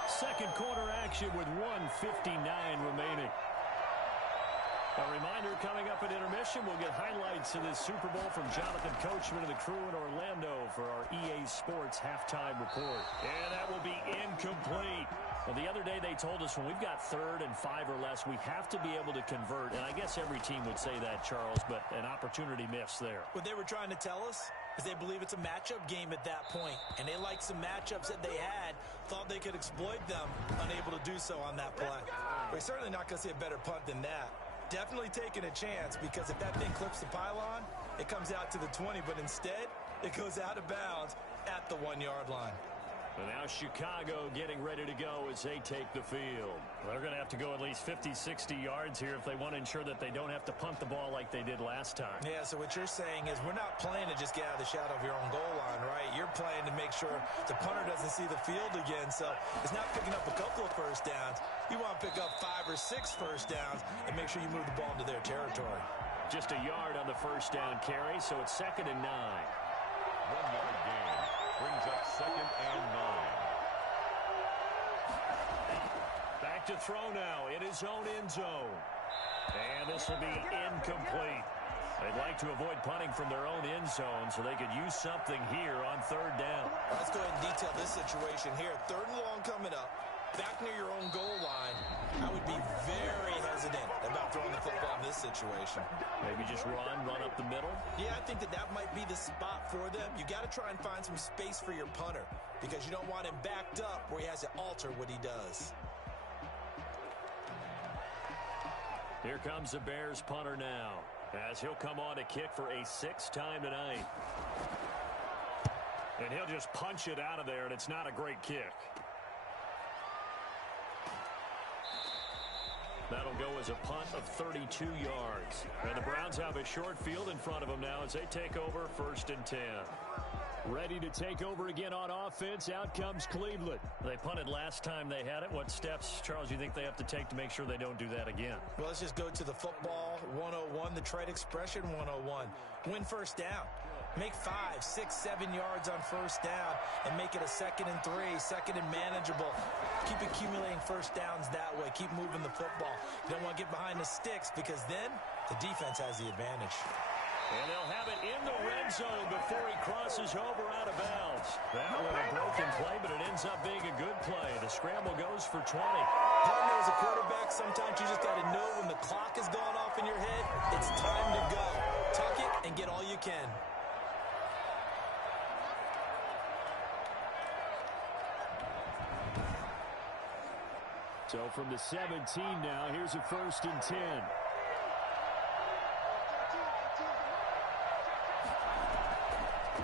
Second quarter action with 1:59 remaining. A reminder, coming up at intermission, we'll get highlights of this Super Bowl from Jonathan Coachman and the crew in Orlando for our EA Sports halftime report. And that will be incomplete. Well, the other day they told us when we've got 3rd and 5 or less, we have to be able to convert. And I guess every team would say that, Charles, but an opportunity missed there. What they were trying to tell us is they believe it's a matchup game at that point. And they liked some matchups that they had, thought they could exploit them, unable to do so on that play. We're certainly not going to see a better punt than that. Definitely taking a chance, because if that thing clips the pylon, it comes out to the 20, but instead it goes out of bounds at the 1-yard line. And now Chicago getting ready to go as they take the field. They're going to have to go at least 50, 60 yards here if they want to ensure that they don't have to punt the ball like they did last time. Yeah, so what you're saying is we're not playing to just get out of the shadow of your own goal line, right? You're playing to make sure the punter doesn't see the field again. So it's not picking up a couple of first downs. You want to pick up 5 or 6 first downs and make sure you move the ball into their territory. Just a yard on the first down carry, so it's 2nd and 9. 1-yard gain brings up 2nd and 9. Back to throw now in his own end zone. And this will be incomplete. They'd like to avoid punting from their own end zone so they could use something here on 3rd down. Let's go ahead and detail this situation here. 3rd and long coming up. Back near your own goal line. I would be very hesitant about throwing the football in this situation. Maybe just run up the middle? Yeah, I think that might be the spot for them. You got to try and find some space for your punter, because you don't want him backed up where he has to alter what he does. Here comes the Bears punter now, as he'll come on to kick for a 6th time tonight. And he'll just punch it out of there, and it's not a great kick. That'll go as a punt of 32 yards. And the Browns have a short field in front of them now as they take over 1st and 10. Ready to take over again on offense. Out comes Cleveland. They punted last time they had it. What steps, Charles, you think they have to take to make sure they don't do that again? Well, let's just go to the football 101, the trade expression 101. Win first down. Make 5, 6, 7 yards on first down and make it a 2nd and 3, 2nd and manageable. Keep accumulating first downs that way. Keep moving the football. You don't want to get behind the sticks, because then the defense has the advantage. And they'll have it in the red zone before he crosses over out of bounds. That was a broken play, but it ends up being a good play. The scramble goes for 20. Partner, as a quarterback, sometimes you just got to know when the clock is going off in your head, it's time to go. Tuck it and get all you can. So from the 17 now, here's a 1st and 10.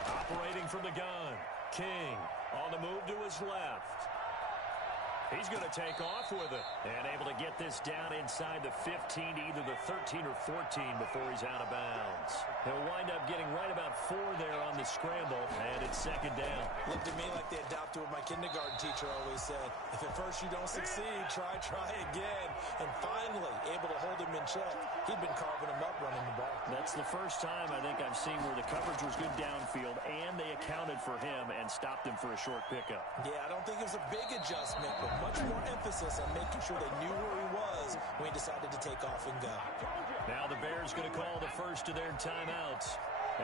Operating from the gun. King on the move to his left. He's going to take off with it and able to get this down inside the 15 to either the 13 or 14 before he's out of bounds. He'll wind up getting right about 4 there on the scramble, and it's 2nd down. Looked to me like they adopted what my kindergarten teacher always said. If at first you don't succeed, try again. And finally, able to hold him in check. He'd been carving him up running the ball. That's the first time I think I've seen where the coverage was good downfield, and they accounted for him and stopped him for a short pickup. Yeah, I don't think it was a big adjustment, but much more emphasis on making sure they knew where he was when he decided to take off and go. Now the Bears going to call the first of their timeouts,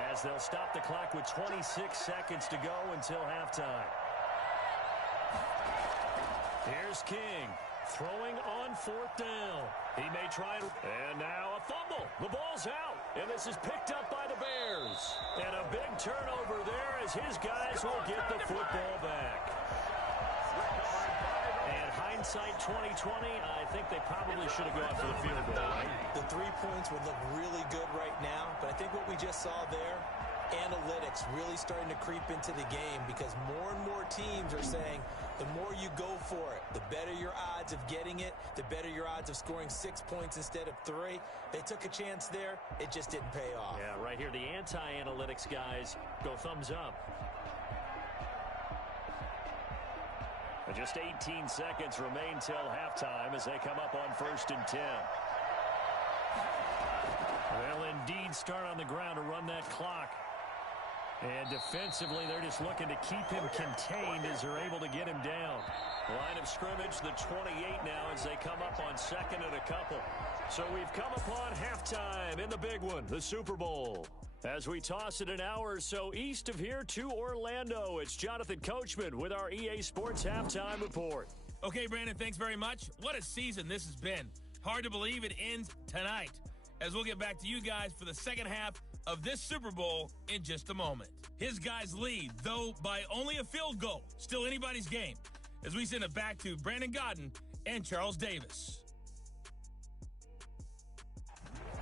as they'll stop the clock with 26 seconds to go until halftime. Here's King throwing on 4th down. He may try to, and now a fumble. The ball's out, and this is picked up by the Bears. And a big turnover there as his guys will get the football back. And hindsight 2020, I think they probably should have gone for the field goal. Right? The 3 points would look really good right now, but I think what we just saw there, analytics really starting to creep into the game, because more and more teams are saying the more you go for it, the better your odds of getting it, the better your odds of scoring 6 points instead of 3. They took a chance there. It just didn't pay off. Yeah, right here, the anti-analytics guys go thumbs up. And just 18 seconds remain till halftime as they come up on 1st and 10. They'll indeed start on the ground to run that clock. And defensively, they're just looking to keep him contained as they're able to get him down. Line of scrimmage, the 28 now as they come up on second and a couple. So we've come upon halftime in the big one, the Super Bowl. As we toss it an hour or so east of here to Orlando, it's Jonathan Coachman with our EA Sports Halftime Report. Okay, Brandon, thanks very much. What a season this has been. Hard to believe it ends tonight, as we'll get back to you guys for the second half of this Super Bowl in just a moment. His guys lead, though by only a field goal. Still anybody's game, as we send it back to Brandon Godden and Charles Davis.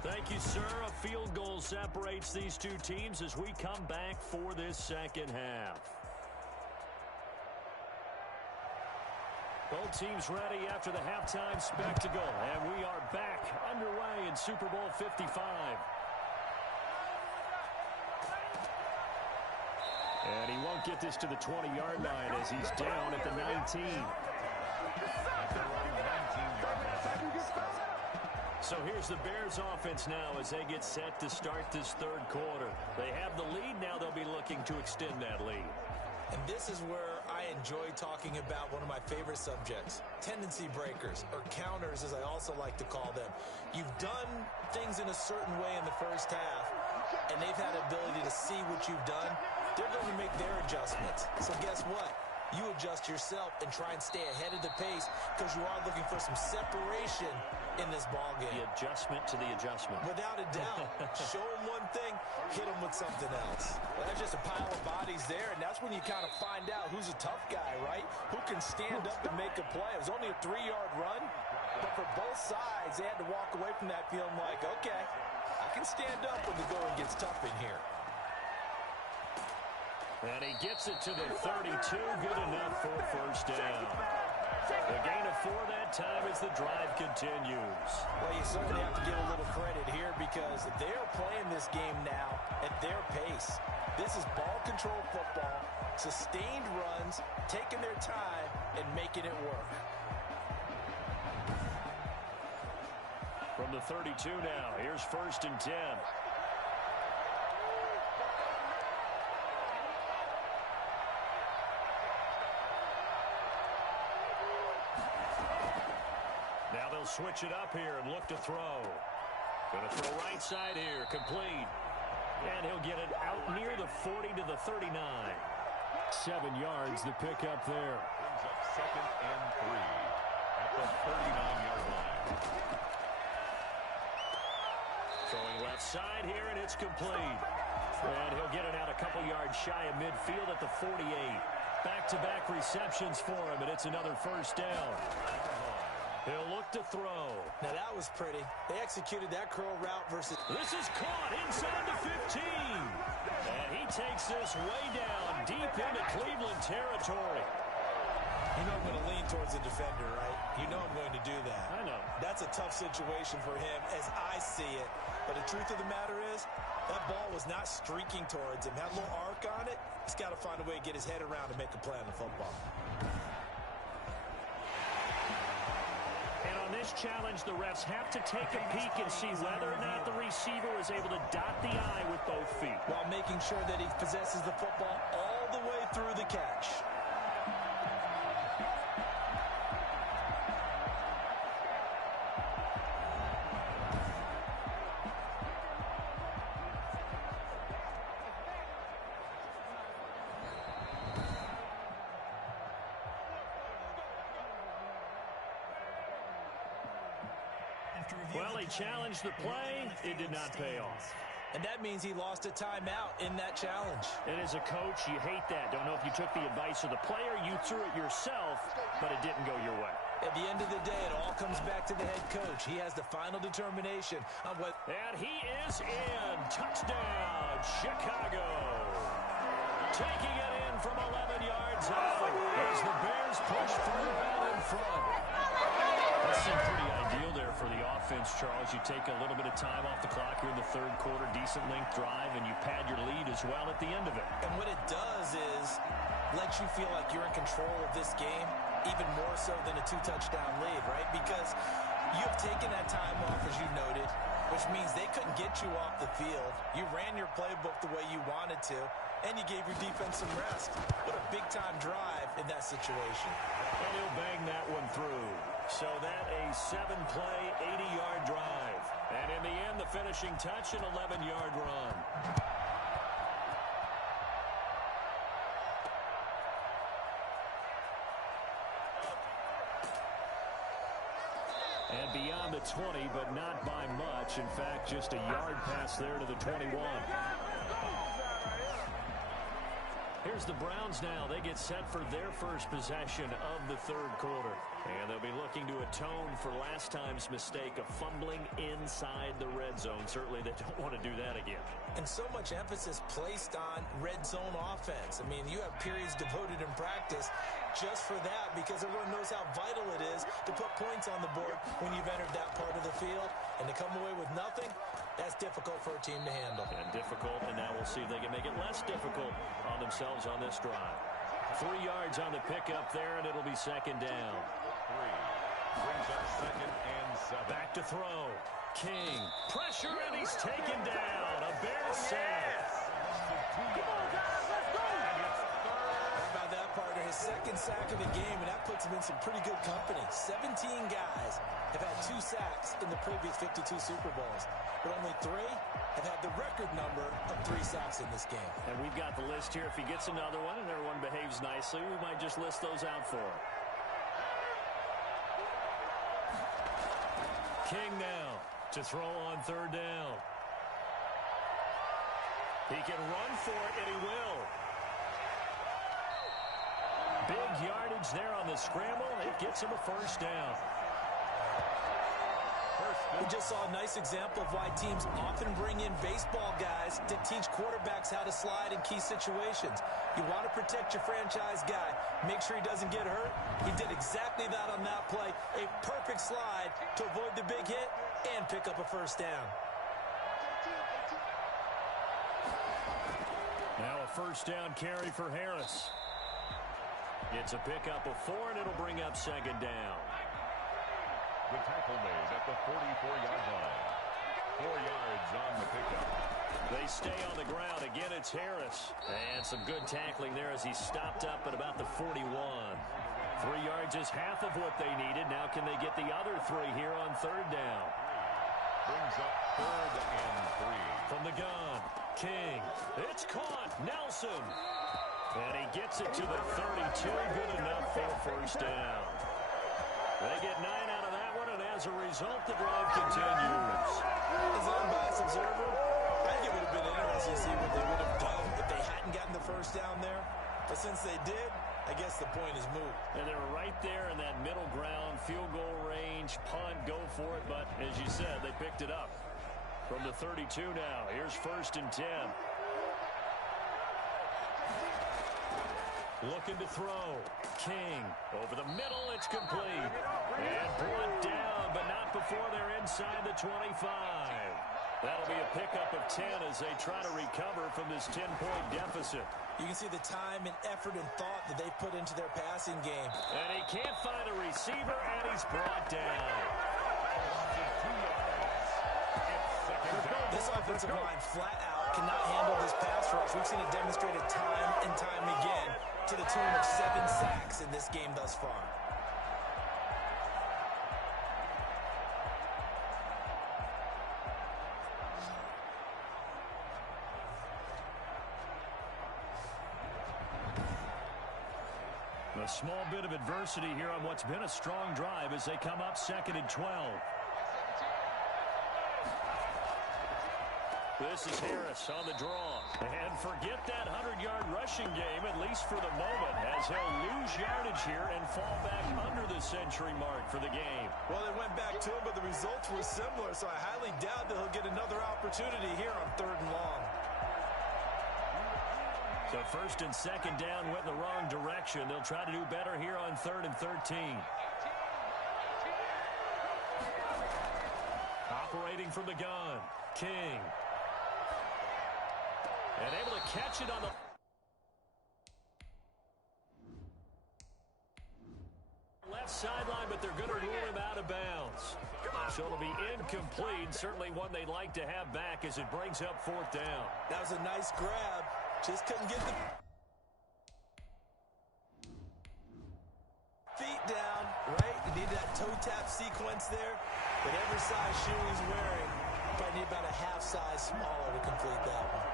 Thank you, sir. A field goal separates these two teams as we come back for this second half. Both teams ready after the halftime spectacle, and we are back underway in Super Bowl 55. And he won't get this to the 20-yard line as he's down at the 19. So here's the Bears offense now as they get set to start this third quarter. They have the lead. Now they'll be looking to extend that lead. And this is where I enjoy talking about one of my favorite subjects, tendency breakers, or counters as I also like to call them. You've done things in a certain way in the first half, and they've had the ability to see what you've done. They're going to make their adjustments. So guess what? You adjust yourself and try and stay ahead of the pace because you are looking for some separation in this ball game. The adjustment to the adjustment. Without a doubt. Show them one thing, hit them with something else. Well, that's just a pile of bodies there, and that's when you kind of find out who's a tough guy, right? Who can stand up and make a play. It was only a 3-yard run, but for both sides, they had to walk away from that feeling like, okay, I can stand up when the going gets tough in here. And he gets it to the 32. Good enough for a first down. The gain of 4 that time as the drive continues. Well, you certainly have to give a little credit here because they're playing this game now at their pace. This is ball control football, sustained runs, taking their time and making it work. From the 32 now, here's 1st and 10. Now they'll switch it up here and look to throw. Going to throw right side here, complete. And he'll get it out near the 40 to the 39. 7 yards the pick up there. Brings up 2nd and 3 at the 39-yard line. Throwing left side here, and it's complete. And he'll get it out a couple yards shy of midfield at the 48. Back-to-back receptions for him, and it's another first down. He'll look to throw. Now that was pretty. They executed that curl route versus... This is caught inside the 15. And he takes this way down deep into Cleveland territory. You know I'm going to lean towards the defender, right? You know I'm going to do that. I know. That's a tough situation for him as I see it. But the truth of the matter is, that ball was not streaking towards him. Had a little arc on it. He's got to find a way to get his head around and make a play on the football. And on this challenge, the refs have to take a peek and see whether or not the receiver is able to dot the I with both feet, while making sure that he possesses the football all the way through the catch. Well, he challenged the play. It did not pay off. And that means he lost a timeout in that challenge. And as a coach, you hate that. Don't know if you took the advice of the player. You threw it yourself, but it didn't go your way. At the end of the day, it all comes back to the head coach. He has the final determination on what... And he is in. Touchdown, Chicago. Taking it in from 11 yards out as the Bears push through out in front. That seemed pretty ideal there for the offense, Charles. You take a little bit of time off the clock here in the third quarter, decent length drive, and you pad your lead as well at the end of it. And what it does is let you feel like you're in control of this game, even more so than a 2-touchdown lead, right? Because you've taken that time off, as you noted, which means they couldn't get you off the field. You ran your playbook the way you wanted to, and you gave your defense some rest. What a big-time drive in that situation. And he'll bang that one through. So that a 7-play, 80-yard drive. And in the end, the finishing touch, an 11-yard run. And beyond the 20, but not by much. In fact, just a yard pass there to the 21. Here's the Browns now. They get set for their first possession of the third quarter. And they'll be looking to atone for last time's mistake of fumbling inside the red zone. Certainly they don't want to do that again. And so much emphasis placed on red zone offense. I mean, you have periods devoted in practice just for that because everyone knows how vital it is to put points on the board when you've entered that part of the field. And to come away with nothing, that's difficult for a team to handle. And difficult, and now we'll see if they can make it less difficult on themselves on this drive. 3 yards on the pickup there, and it'll be second down. 3 brings up second and 7. Back to throw. King. Pressure, and he's taken down. A Bear sack. How about that, partner? His second sack of the game, and that puts him in some pretty good company. 17 guys have had 2 sacks in the previous 52 Super Bowls, but only 3 have had the record number of 3 sacks in this game. And we've got the list here. If he gets another one and everyone behaves nicely, we might just list those out for him. King now to throw on third down. He can run for it, and he will. Big yardage there on the scramble. It gets him a first down. We just saw a nice example of why teams often bring in baseball guys to teach quarterbacks how to slide in key situations. You want to protect your franchise guy. Make sure he doesn't get hurt. He did exactly that on that play. A perfect slide to avoid the big hit and pick up a first down. Now a first down carry for Harris. It's a pickup of 4, and it'll bring up second down. The tackle made at the 44-yard line. 4 yards on the pickup. They stay on the ground. Again, it's Harris. And some good tackling there as he stopped up at about the 41. 3 yards is half of what they needed. Now can they get the other 3 here on third down? Brings up third and 3. From the gun, King. It's caught. Nelson. And he gets it to the 32. Good enough for a first down. They get 9 out of that one, and as a result, the drive continues. As an unbiased observer, I think it would have been interesting to see what they would have done if they hadn't gotten the first down there. But since they did, I guess the point is moot. And they were right there in that middle ground, field goal range, punt, go for it. But as you said, they picked it up. From the 32 now, here's first and 10. Looking to throw. King over the middle. It's complete. And brought down, but not before they're inside the 25. That'll be a pickup of 10 as they try to recover from this 10-point deficit. You can see the time and effort and thought that they put into their passing game. And he can't find a receiver, and he's brought down. This offensive line flat out cannot handle this pass rush. We've seen it demonstrated time and time again to the tune of 7 sacks in this game thus far. A small bit of adversity here on what's been a strong drive as they come up second and 12. This is Harris on the draw. And forget that 100-yard rushing game, at least for the moment, as he'll lose yardage here and fall back under the century mark for the game. Well, they went back to him, but the results were similar, so I highly doubt that he'll get another opportunity here on third and long. So first and second down went in the wrong direction. They'll try to do better here on third and 13. Operating from the gun, King. And able to catch it on the left sideline, but they're going to rule him out of bounds. So it'll be incomplete. Certainly one they'd like to have back as it brings up fourth down. That was a nice grab. Just couldn't get the feet down, right? You need that toe tap sequence there. But every size shoe he's wearing, probably need about a half size smaller to complete that one.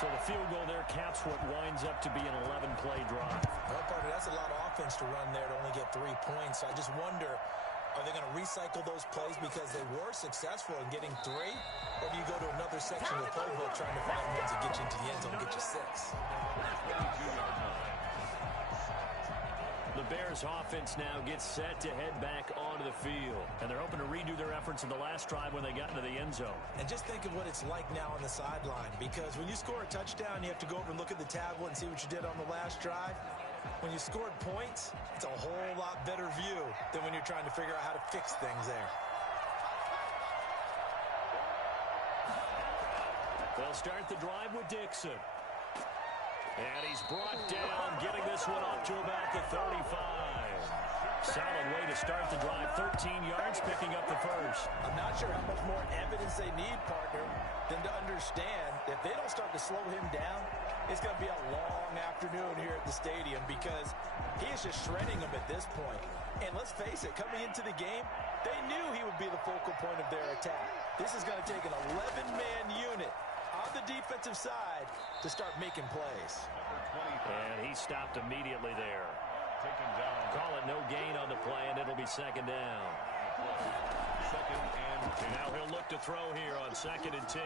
So the field goal there caps what winds up to be an 11-play drive. Well, partner, that's a lot of offense to run there to only get 3 points. I just wonder, are they going to recycle those plays because they were successful in getting 3? Or do you go to another section of the playbook trying to find ones that get you into the end zone and get you 6? The Bears offense now gets set to head back onto the field. And they're hoping to redo their efforts in the last drive when they got into the end zone. And just think of what it's like now on the sideline. Because when you score a touchdown, you have to go over and look at the tablet and see what you did on the last drive. When you scored points, it's a whole lot better view than when you're trying to figure out how to fix things there. They'll start the drive with Dixon. And he's brought down, getting this one up to about the 35. Solid way to start the drive. 13 yards, picking up the first. I'm not sure how much more evidence they need, partner, than to understand if they don't start to slow him down, it's going to be a long afternoon here at the stadium because he is just shredding them at this point. And let's face it, coming into the game, they knew he would be the focal point of their attack. This is going to take an 11-man unit on the defensive side to start making plays. And he stopped immediately there. Call it no gain on the play, and it'll be second down. And now he'll look to throw here on 2nd and 10.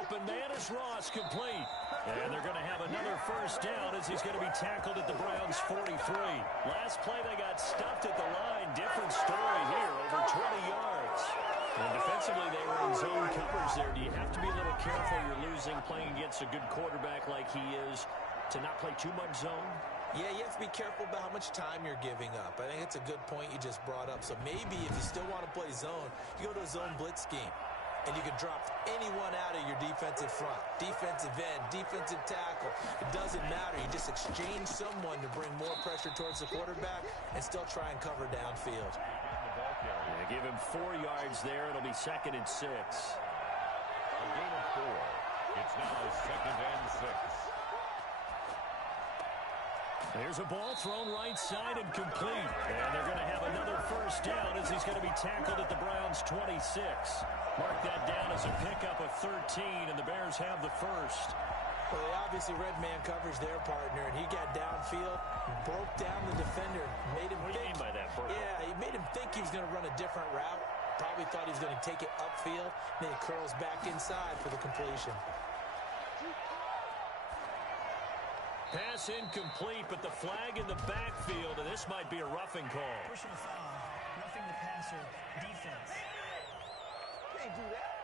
Open man is Ross, complete. And they're going to have another first down as he's going to be tackled at the Browns' 43. Last play they got stuffed at the line. Different story here, over 20 yards. And defensively, they were in zone covers there. Do you have to be a little careful? You're losing, playing against a good quarterback like he is, to not play too much zone? Yeah, you have to be careful about how much time you're giving up. I think it's a good point you just brought up. So maybe if you still want to play zone, you go to a zone blitz scheme. And you can drop anyone out of your defensive front. Defensive end, defensive tackle. It doesn't matter. You just exchange someone to bring more pressure towards the quarterback and still try and cover downfield. Yeah, give him 4 yards there. It'll be 2nd and 6. A gain of 4. It's now 2nd and 6. There's a ball thrown right side and complete. And they're going to have another first down as he's going to be tackled at the Browns' 26. Mark that down as a pickup of 13, and the Bears have the first. Well, they obviously red man coverage their partner, and he got downfield, broke down the defender, made him think. What do you mean by that, Bert? Yeah, he made him think he was going to run a different route. Probably thought he was going to take it upfield, then he curls back inside for the completion. Pass incomplete, but the flag in the backfield, and this might be a roughing call. Personal foul, roughing the passer, defense. Can't do that.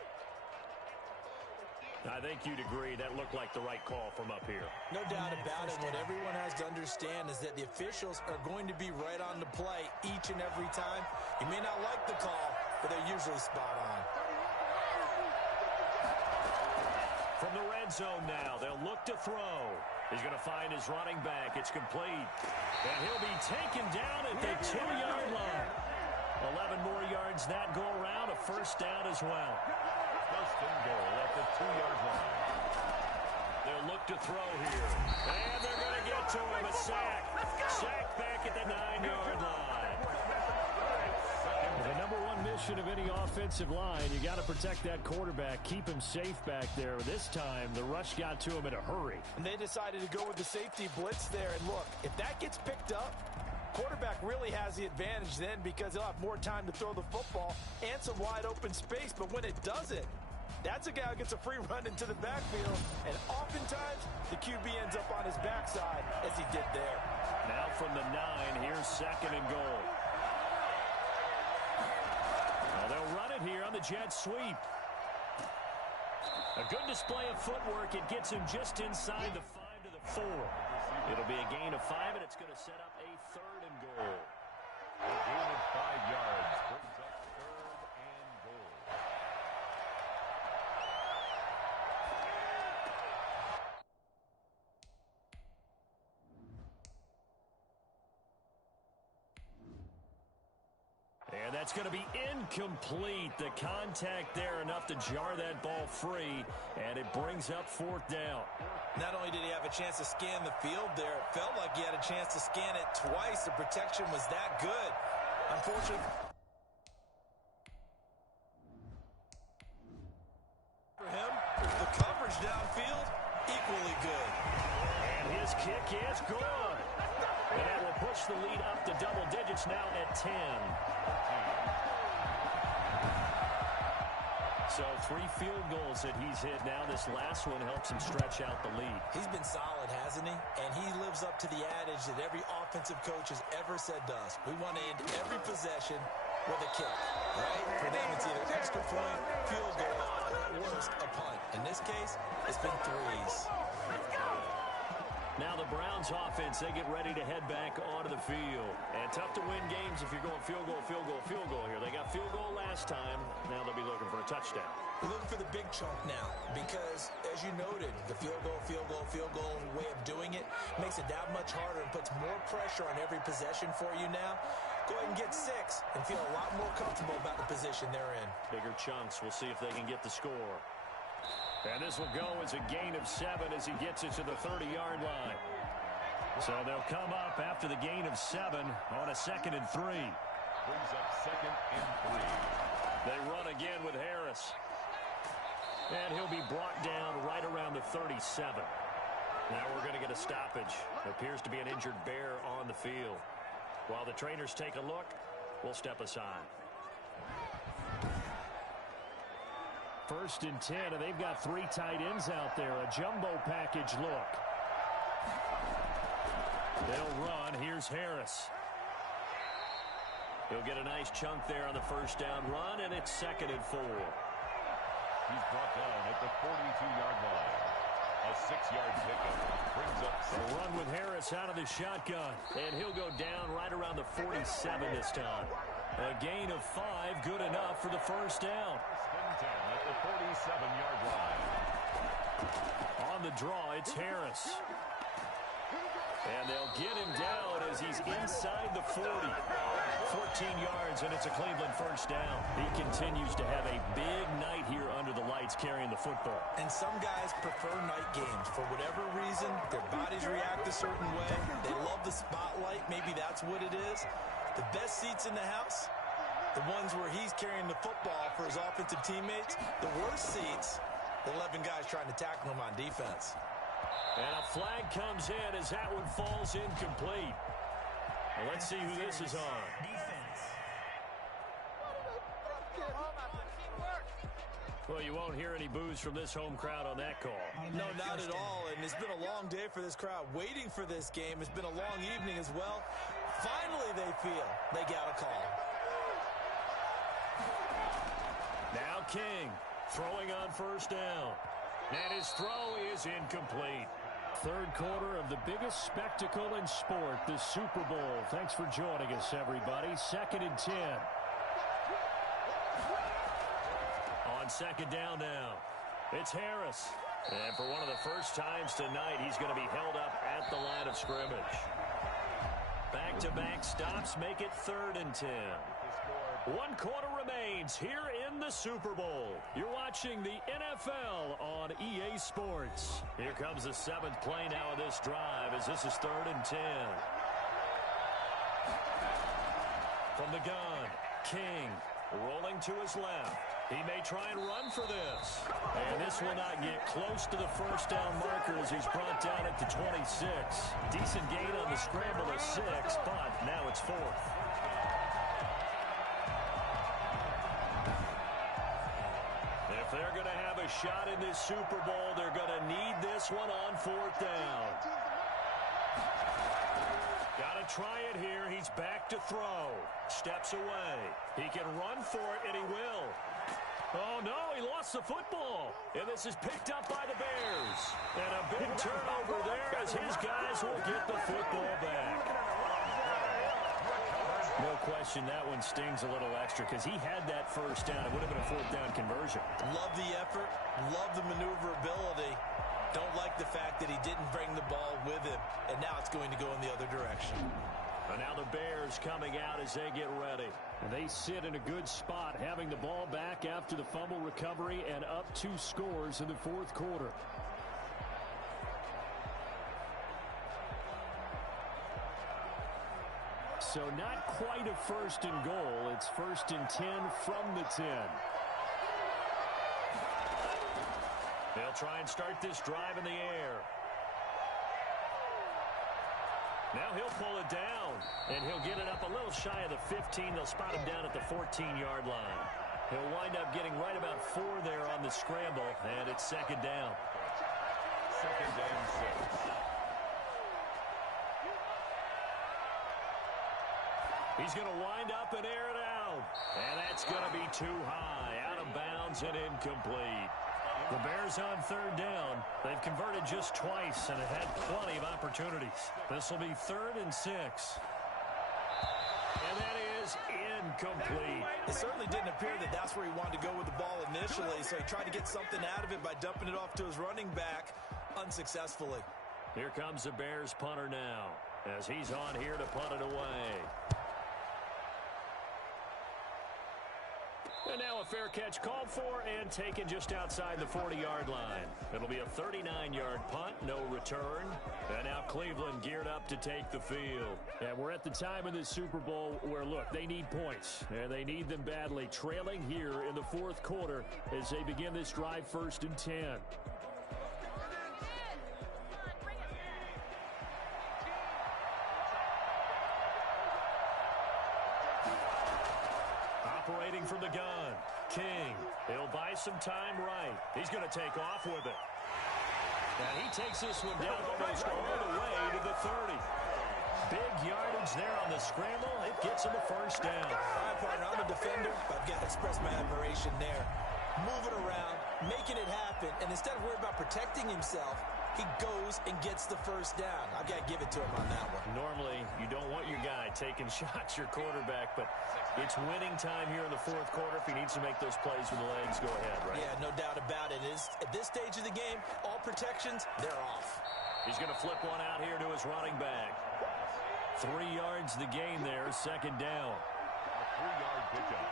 I think you'd agree that looked like the right call from up here. No doubt about it. What everyone has to understand is that the officials are going to be right on the play each and every time. You may not like the call, but they're usually spot on. From the red zone now, they'll look to throw. He's going to find his running back. It's complete. And he'll be taken down at the 2-yard line. 11 more yards that go around. A first down as well. First and goal at the 2-yard line. They'll look to throw here. And they're going to get to him. A sack. Sack back at the 9-yard line. The number one mission of any offensive line, you got to protect that quarterback, keep him safe back there. This time, the rush got to him in a hurry. And they decided to go with the safety blitz there. And look, if that gets picked up, quarterback really has the advantage then because he'll have more time to throw the football and some wide open space. But when it doesn't, that's a guy who gets a free run into the backfield. And oftentimes, the QB ends up on his backside as he did there. Now from the 9, here's 2nd and goal. They'll run it here on the jet sweep. A good display of footwork. It gets him just inside the 5 to the 4. It'll be a gain of 5, and it's going to set up a 3rd and goal. A gain of 5 yards brings up 3rd and goal. And That's going to be incomplete. The contact there enough to jar that ball free, and it brings up 4th down. Not only did he have a chance to scan the field there, it felt like he had a chance to scan it twice. The protection was that good. Unfortunately for him, the coverage downfield, equally good. And his kick is good. And that will push the lead up to double digits now at 10. So 3 field goals that he's hit now. This last one helps him stretch out the lead. He's been solid, hasn't he? And he lives up to the adage that every offensive coach has ever said to us. We want to end every possession with a kick, right? For them, it's either extra point, field goal, or at worst, a punt. In this case, it's been 3s. Now the Browns offense, they get ready to head back onto the field. And tough to win games if you're going field goal, field goal, field goal here. They got field goal last time. Now they'll be looking for a touchdown. We're looking for the big chunk now because, as you noted, the field goal way of doing it makes it that much harder and puts more pressure on every possession for you now. Go ahead and get 6 and feel a lot more comfortable about the position they're in. Bigger chunks. We'll see if they can get the score. And this will go as a gain of 7 as he gets it to the 30-yard line. So they'll come up after the gain of 7 on a 2nd and 3. Brings up 2nd and 3. They run again with Harris. And he'll be brought down right around the 37. Now we're going to get a stoppage. Appears to be an injured bear on the field. While the trainers take a look, we'll step aside. 1st and 10, and they've got 3 tight ends out there. A jumbo package look. They'll run. Here's Harris. He'll get a nice chunk there on the 1st down run, and it's 2nd and 4. He's brought down at the 42-yard line. A 6-yard pickup brings up a run with Harris out of the shotgun, and he'll go down right around the 47 this time. A gain of 5, good enough for the 1st down. At the 47-yard line. On the draw, it's Harris. And they'll get him down as he's inside the 40. 14 yards, and it's a Cleveland 1st down. He continues to have a big night here under the lights carrying the football. And some guys prefer night games. For whatever reason, their bodies react a certain way. They love the spotlight. Maybe that's what it is. The best seats in the house, the ones where he's carrying the football for his offensive teammates. The worst seats, the 11 guys trying to tackle him on defense. And a flag comes in as that one falls incomplete. Well, let's see who this is on. Well, you won't hear any boos from this home crowd on that call. No, not at all. And it's been a long day for this crowd waiting for this game. It's been a long evening as well. Finally, they feel they got a call. Now King throwing on 1st down. And his throw is incomplete. 3rd quarter of the biggest spectacle in sport, the Super Bowl. Thanks for joining us, everybody. 2nd and 10. On 2nd down now, it's Harris. And for one of the first times tonight, he's going to be held up at the line of scrimmage. Back-to-back stops make it 3rd and 10. 1 quarter remains here in the Super Bowl. You're watching the NFL on EA Sports. Here comes the 7th play now of this drive as this is 3rd and 10. From the gun, King rolling to his left. He may try and run for this. And this will not get close to the 1st down marker as he's brought down at the 26. Decent gain on the scramble of 6, but now it's 4th. If they're going to have a shot in this Super Bowl, they're going to need this one on 4th down. Got to try it here. He's back to throw. Steps away. He can run for it, and he will. Oh, no, he lost the football. And this is picked up by the Bears. And a big turnover there as his guys will get the football back. No question that one stings a little extra because he had that 1st down. It would have been a 4th down conversion. Love the effort. Love the maneuverability. Don't like the fact that he didn't bring the ball with him. And now it's going to go in the other direction. And now the Bears coming out as they get ready. And they sit in a good spot, having the ball back after the fumble recovery and up 2 scores in the fourth quarter. So not quite a first and goal. It's first and 10 from the 10. They'll try and start this drive in the air. Now he'll pull it down, and he'll get it up a little shy of the 15. They'll spot him down at the 14-yard line. He'll wind up getting right about 4 there on the scramble, and it's second down. Second and 6. He's going to wind up and air it out. And that's going to be too high, out of bounds and incomplete. The Bears on third down. They've converted just twice and have had plenty of opportunities. This will be 3rd and 6. And that is incomplete. It certainly didn't appear that that's where he wanted to go with the ball initially, so he tried to get something out of it by dumping it off to his running back unsuccessfully. Here comes the Bears punter now as he's on here to punt it away. And now a fair catch called for and taken just outside the 40-yard line. It'll be a 39-yard punt, no return. And now Cleveland geared up to take the field. And we're at the time in this Super Bowl where, look, they need points. And they need them badly, trailing here in the fourth quarter as they begin this drive 1st and 10. Operating from the gun, King. He'll buy some time right. He's going to take off with it. And he takes this one down almost all the way to the 30. Big yardage there on the scramble. It gets him a first down. All right, partner, I'm a defender, but I've got to express my admiration there. Moving around, making it happen, and instead of worrying about protecting himself, he goes and gets the first down. I've got to give it to him on that one. Normally, you don't want your guy taking shots, your quarterback, but it's winning time here in the fourth quarter. If he needs to make those plays with the legs, go ahead, right? Yeah, no doubt about it. At this stage of the game, all protections, they're off. He's going to flip one out here to his running back. 3 yards the gain there, second down. A 3-yard pickup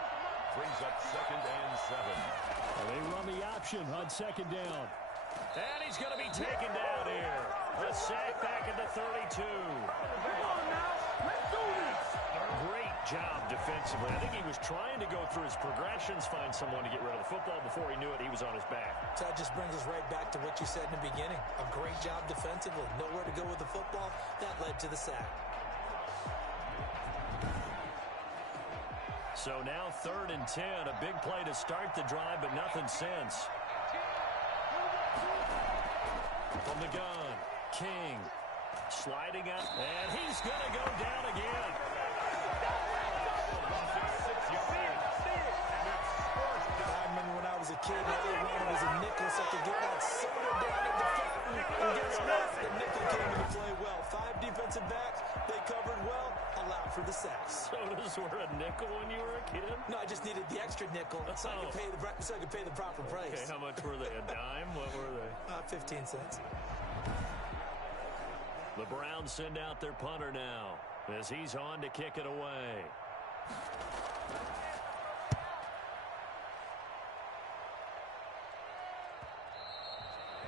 brings up 2nd and 7. And they run the option on second down. And he's going to be taken down here. A sack back at the 32. Great job defensively. I think he was trying to go through his progressions, find someone to get rid of the football. Before he knew it, he was on his back. So that just brings us right back to what you said in the beginning. A great job defensively. Nowhere to go with the football. That led to the sack. So now 3rd and 10. A big play to start the drive, but nothing since. From the gun, King sliding up, and he's going to go down again. I remember when I was a kid, all I wanted was a nickel so I could get that soda down at the fountain. And guess what? The nickel came into play well. 5 defensive backs, they covered well, allowed for the sacks. Sodas were a nickel when you were a kid? No, I just needed the extra nickel so I could pay the proper price. Okay, how much were they? A dime? What were they? 15 cents. The Browns send out their punter now as he's on to kick it away.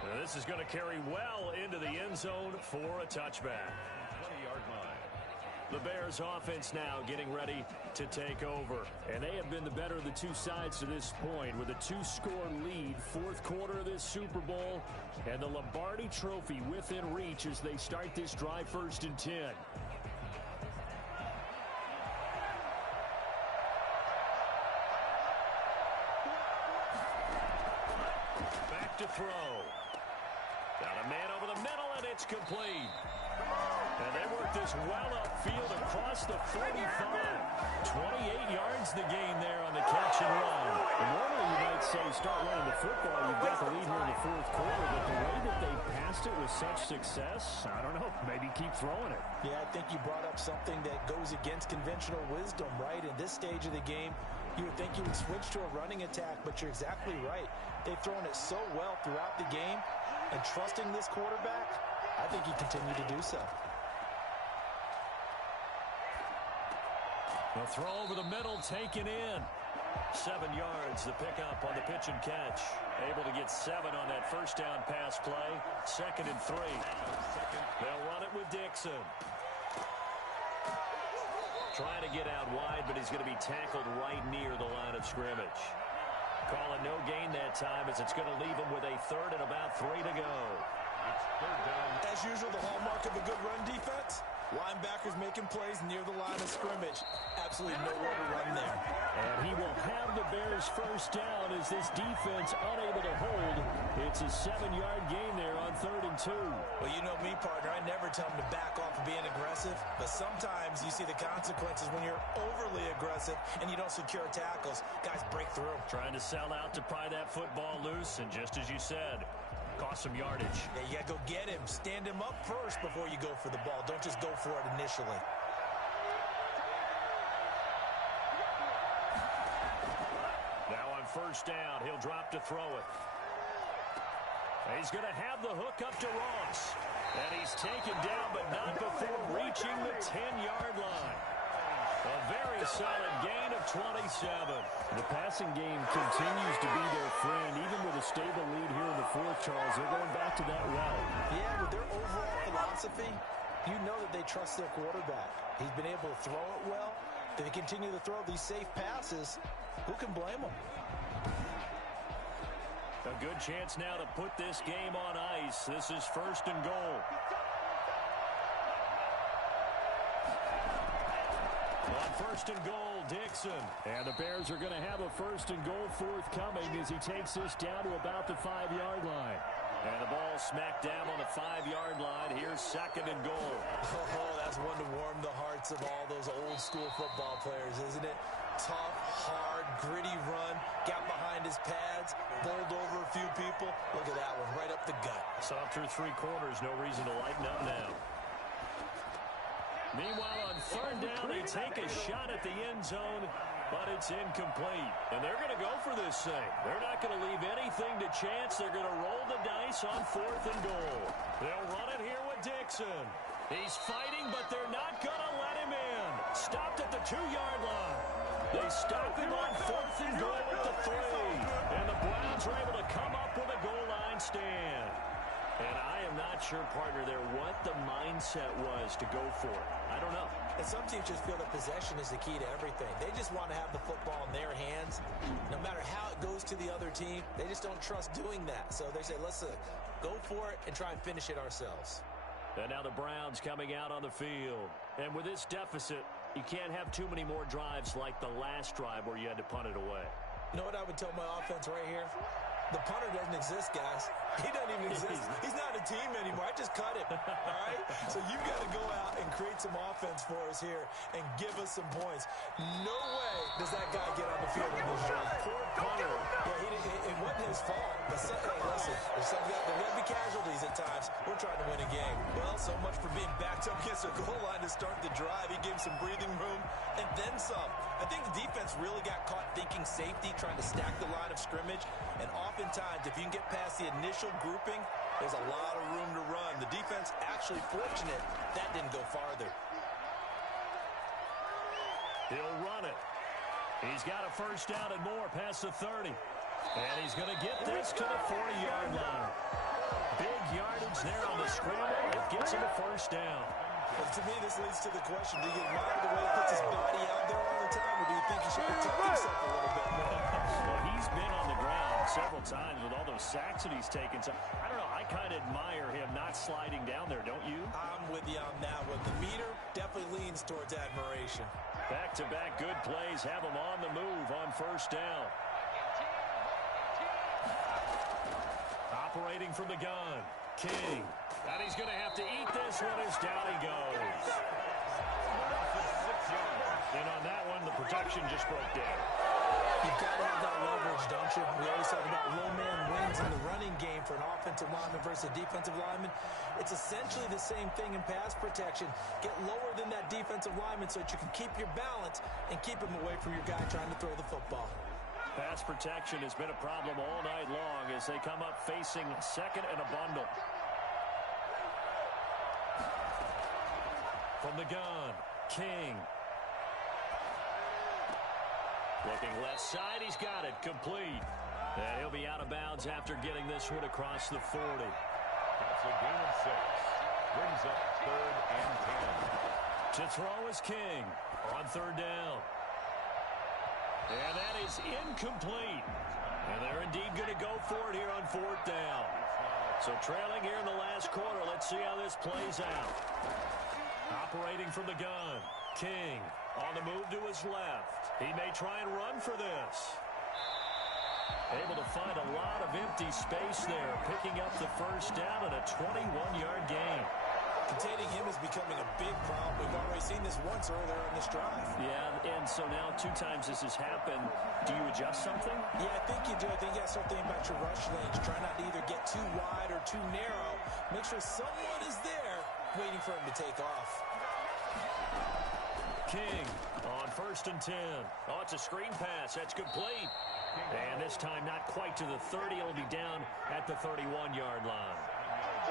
Now this is going to carry well into the end zone for a touchback. 20-yard line. The Bears offense now getting ready to take over. And they have been the better of the two sides to this point with a 2-score lead. Fourth quarter of this Super Bowl. And the Lombardi Trophy within reach as they start this drive 1st and 10. Back to throw. Got a man over the middle, and it's complete. And they work this well upfield across the 45. 28 yards the gain there on the catch and run. And normally you might say start running the football. You've got the lead here in the fourth quarter. But the way that they passed it with such success, I don't know, maybe keep throwing it. Yeah, I think you brought up something that goes against conventional wisdom, right? In this stage of the game, you would think you would switch to a running attack, but you're exactly right. They've thrown it so well throughout the game, and trusting this quarterback, I think you continue to do so. The throw over the middle taken in. 7 yards, the pickup on the pitch and catch. Able to get 7 on that first down pass play. 2nd and 3. They'll run it with Dixon. Trying to get out wide, but he's going to be tackled right near the line of scrimmage. Calling no gain that time as it's going to leave him with a 3rd and about 3 to go. It's 3rd down. As usual, the hallmark of a good run defense, linebackers making plays near the line of scrimmage. Absolutely nowhere to run there. And he will have the Bears first down as this defense unable to hold. It's a 7-yard gain there on 3rd and 2. Well, you know me, partner. I never tell them to back off of being aggressive, but sometimes you see the consequences when you're overly aggressive and you don't secure tackles. Guys break through. Trying to sell out to pry that football loose, and just as you said, cost some yardage. Yeah, you got to go get him. Stand him up first before you go for the ball. Don't just go for it initially. Now on first down, he'll drop to throw it. He's going to have the hook up to Ross. And he's taken down, but not before reaching the 10-yard line. A very solid gain of 27. The passing game continues to be their friend, even with a stable lead here in the 4th, Charles. They're going back to that well. Yeah, with their overall philosophy, you know that they trust their quarterback. He's been able to throw it well. If they continue to throw these safe passes, who can blame them? A good chance now to put this game on ice. This is 1st and goal. On 1st and goal, Dixon. And the Bears are going to have a 1st and goal forthcoming as he takes this down to about the 5-yard line. And the ball smacked down on the 5-yard line. Here's 2nd and goal. Oh, that's one to warm the hearts of all those old-school football players, isn't it? Tough, hard, gritty run. Got behind his pads. Bowled over a few people. Look at that one, right up the gut. Saw through 3 quarters. No reason to lighten up now. Meanwhile, on 3rd down, they take a shot at the end zone, but it's incomplete. And they're going to go for this thing. They're not going to leave anything to chance. They're going to roll the dice on 4th and goal. They'll run it here with Dixon. He's fighting, but they're not going to let him in. Stopped at the 2-yard line. They stop him on 4th and goal at the 3. And the Browns are able to come up with a goal line stand. And I am not sure, partner, there what the mindset was to go for it. I don't know. And some teams just feel that possession is the key to everything. They just want to have the football in their hands. No matter how it goes to the other team, they just don't trust doing that. So they say, let's go for it and try and finish it ourselves. And now the Browns coming out on the field. And with this deficit, you can't have too many more drives like the last drive where you had to punt it away. You know what I would tell my offense right here? The punter doesn't exist, guys. He doesn't even exist. He's not a team anymore. I just cut him, all right? So you've got to go out and create some offense for us here and give us some points. No way does that guy get on the field in this drive. Poor punter. Yeah, it wasn't his fault. But hey, listen, there's going to be casualties at times. We're trying to win a game. Well, so much for being backed up against a goal line to start the drive. He gave some breathing room and then some. I think the defense really got caught thinking safety, trying to stack the line of scrimmage. And oftentimes, if you can get past the initial grouping, there's a lot of room to run. The defense actually fortunate that didn't go farther. He'll run it. He's got a first down and more past the 30. And he's going to get this to the 40-yard line. Big yardage there on the scramble. It gets him a first down. But to me, this leads to the question, do you admire the way he puts his body out there all the time, or do you think he should protect himself a little bit more? Well, he's been on the ground several times with all those sacks that he's taken. So, I don't know, I kind of admire him not sliding down there, don't you? I'm with you on that one. The meter definitely leans towards admiration. Back-to-back good plays have him on the move on first down. Operating from the gun, King. And he's going to have to eat this one as down he goes. And on that one, the protection just broke down. You've got to have that leverage, don't you? We always talk about low man wins in the running game for an offensive lineman versus a defensive lineman. It's essentially the same thing in pass protection. Get lower than that defensive lineman so that you can keep your balance and keep him away from your guy trying to throw the football. Pass protection has been a problem all night long as they come up facing second and a bundle. From the gun, King. Looking left side, he's got it, complete. And he'll be out of bounds after getting this one across the 40. That's a gain of 6. Brings up 3rd and 10. To throw is King on 3rd down. And that is incomplete. And they're indeed going to go for it here on 4th down. So trailing here in the last quarter. Let's see how this plays out. Operating from the gun. King on the move to his left. He may try and run for this. Able to find a lot of empty space there. Picking up the 1st down and a 21-yard gain. Containing him is becoming a big problem. We've already seen this once earlier on this drive. Yeah, and so now 2 times this has happened. Do you adjust something? Yeah, I think you do. I think you got to start thinking about your rush lanes. Try not to either get too wide or too narrow. Make sure someone is there waiting for him to take off. King on 1st and 10. Oh, it's a screen pass. That's complete. And this time not quite to the 30. It'll be down at the 31-yard line.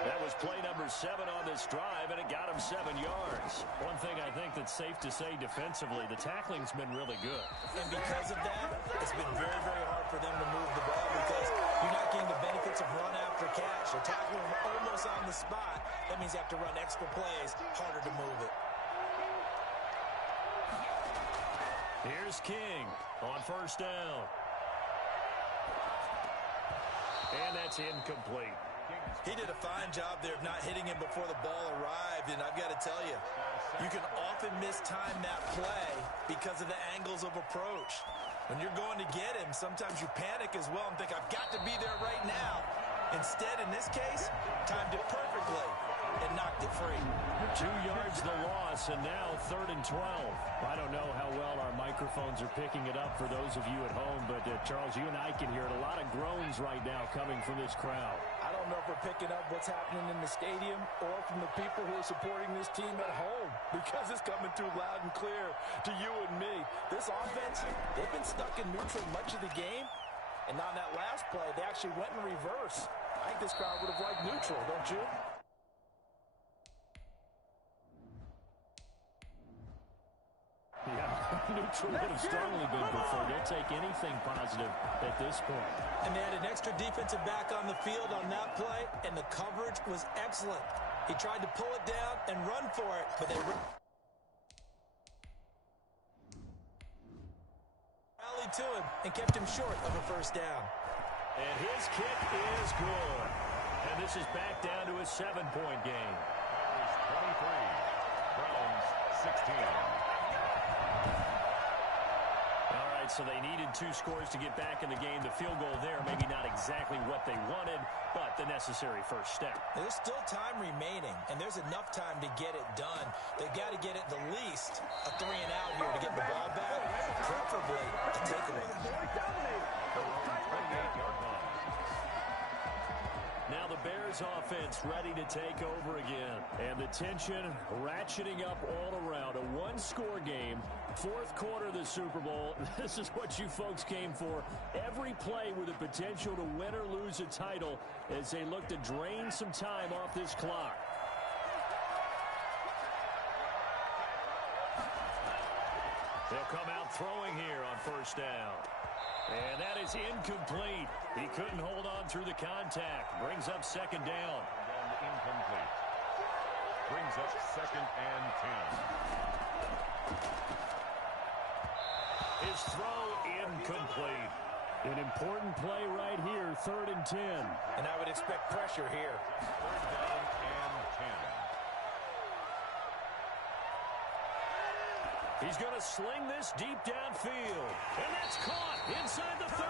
That was play number 7 on this drive, and it got him 7 yards. One thing I think that's safe to say defensively, the tackling's been really good. And because of that, it's been very, very hard for them to move the ball because you're not getting the benefits of run after catch. They're tackling them almost on the spot. That means you have to run extra plays, harder to move it. Here's King on 1st down. And that's incomplete. He did a fine job there of not hitting him before the ball arrived, and I've got to tell you, you can often mistime that play because of the angles of approach. When you're going to get him, sometimes you panic as well and think, I've got to be there right now. Instead, in this case, timed it perfectly and knocked it free. 2 yards the loss, and now 3rd and 12. I don't know how well our microphones are picking it up for those of you at home, but Charles, you and I can hear it. A lot of groans right now coming from this crowd. I don't know if we're picking up what's happening in the stadium or from the people who are supporting this team at home because it's coming through loud and clear to you and me. This offense, they've been stuck in neutral much of the game, and on that last play, they actually went in reverse. I think this crowd would have liked neutral, don't you? Yeah, neutral would have strongly been preferred. They'll take anything positive at this point. And they had an extra defensive back on the field on that play, and the coverage was excellent. He tried to pull it down and run for it, but they rallied to him and kept him short of a 1st down. And his kick is good. And this is back down to a 7-point game. 23. Browns 16. All right, so they needed 2 scores to get back in the game. The field goal there, maybe not exactly what they wanted, but the necessary 1st step. There's still time remaining, and there's enough time to get it done. They've got to get at the least a 3 and out here to get the ball back, preferably a takeaway. Now the Bears offense ready to take over again. And the tension ratcheting up all around. A 1-score game. 4th quarter of the Super Bowl. This is what you folks came for. Every play with the potential to win or lose a title as they look to drain some time off this clock. They'll come out throwing here on 1st down. And that is incomplete. He couldn't hold on through the contact. Brings up 2nd down. And incomplete. Brings up 2nd and 10. His throw incomplete. An important play right here, 3rd and 10. And I would expect pressure here. 3rd down and 10. He's going to sling this deep downfield. And that's caught inside the 30.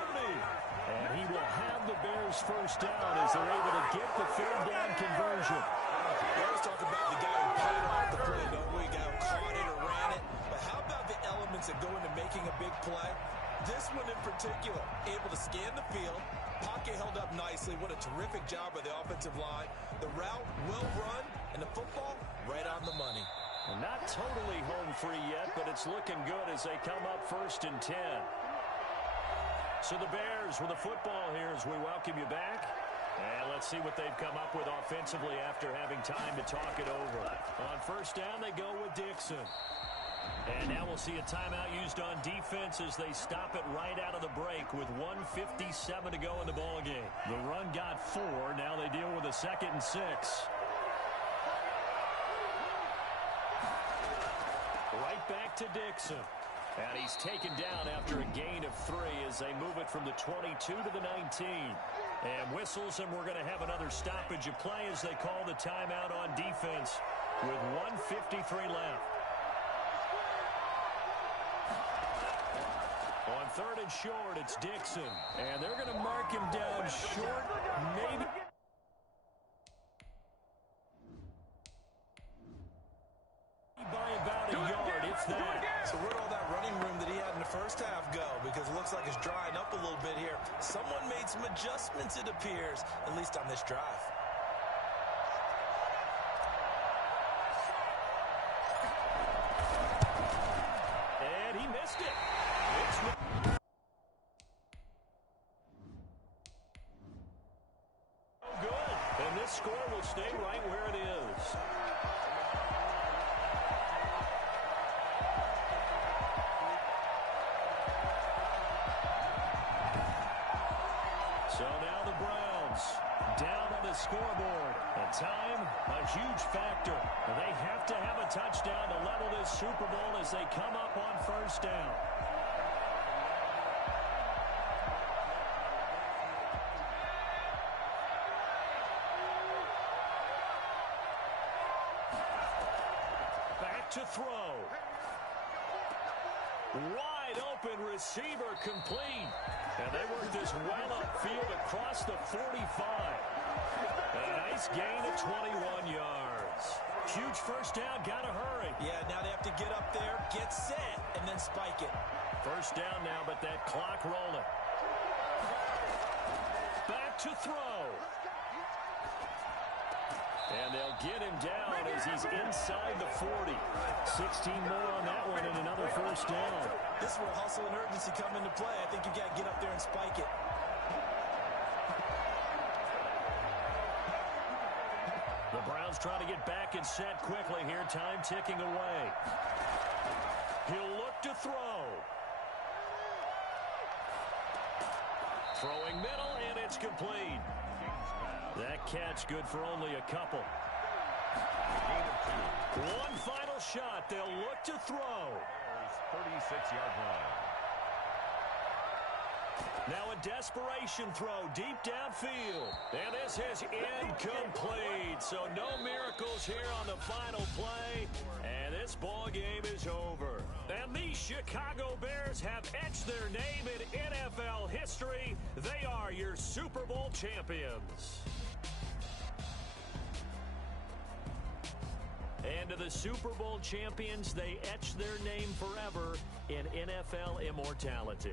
And he will have the Bears 1st down as they're able to get the 3rd down conversion. We always talk about the guy who played off the play, don't we? The guy who caught it or ran it. But how about the elements that go into making a big play? This one in particular, able to scan the field. Pocket held up nicely. What a terrific job by the offensive line. The route well run, and the football right on the money. Not totally home free yet, but it's looking good as they come up 1st and 10. So the Bears with the football here as we welcome you back. And let's see what they've come up with offensively after having time to talk it over. On 1st down, they go with Dixon. And now we'll see a timeout used on defense as they stop it right out of the break with 1:57 to go in the ballgame. The run got 4. Now they deal with a 2nd and 6. Right back to Dixon. And he's taken down after a gain of 3 as they move it from the 22 to the 19. And whistles, and we're going to have another stoppage of play as they call the timeout on defense with 1:53 left. On 3rd and short, it's Dixon. And they're going to mark him down short, maybe. By about a yard, if that. So where'd all that running room that he had in the first half go? Because it looks like it's drying up a little bit here. Someone made some adjustments, it appears, at least on this drive. And he missed it. Good. And this score will stay right where it is. So now the Browns down on the scoreboard. And time, a huge factor. They have to have a touchdown to level this Super Bowl as they come up on 1st down. Back to throw. Wide open receiver complete. And they work this well upfield across the 45. A nice gain of 21 yards. Huge 1st down, gotta hurry. Yeah, now they have to get up there, get set, and then spike it. 1st down now, but that clock rolling. Back to throw. And they'll get him down as he's inside the 40. 16 more on that one and another 1st down. This is where hustle and urgency come into play. I think you got to get up there and spike it. The Browns trying to get back and set quickly here. Time ticking away. He'll look to throw. Throwing middle, and it's complete. That catch good for only a couple. One final shot. They'll look to throw. 36-yard line. Now a desperation throw deep downfield. And this is incomplete. So no miracles here on the final play. And this ball game is over. And the Chicago Bears have etched their name in NFL history. They are your Super Bowl champions. And to the Super Bowl champions, they etch their name forever in NFL immortality.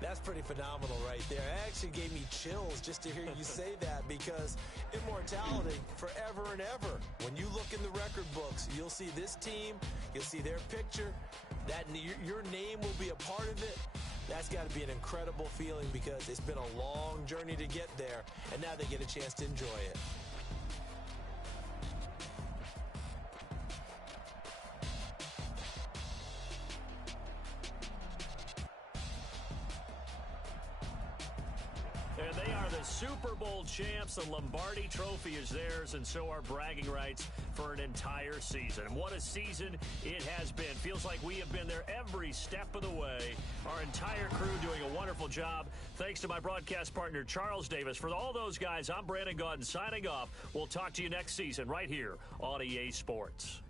That's pretty phenomenal right there. It actually gave me chills just to hear you say that, because immortality forever and ever. When you look in the record books, you'll see this team, you'll see their picture, that your name will be a part of it. That's got to be an incredible feeling, because it's been a long journey to get there, and now they get a chance to enjoy it. And they are the Super Bowl champs. The Lombardi Trophy is theirs, and so are bragging rights for an entire season. What a season it has been. Feels like we have been there every step of the way. Our entire crew doing a wonderful job. Thanks to my broadcast partner, Charles Davis. For all those guys, I'm Brandon Gaudin signing off. We'll talk to you next season right here on EA Sports.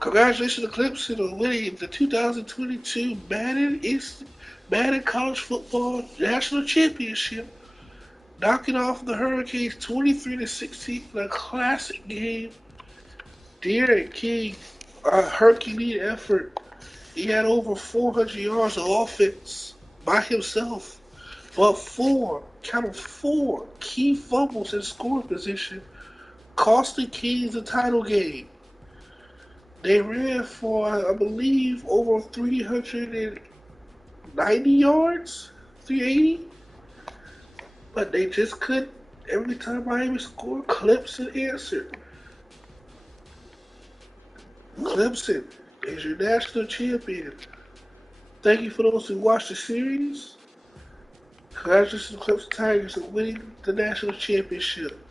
Congratulations to Clemson on winning the 2022 Madden College Football National Championship. knocking off the Hurricanes 23-16 in a classic game. Derek King, a Herculean effort. He had over 400 yards of offense by himself, but count of four key fumbles in scoring position cost the Kings the title game. They ran for, I believe, over 390 yards, 380, but they just couldn't. Every time Miami scored, Clemson answered. Clemson is your national champion. Thank you for those who watched the series. Congratulations to the Clemson Tigers on winning the national championship.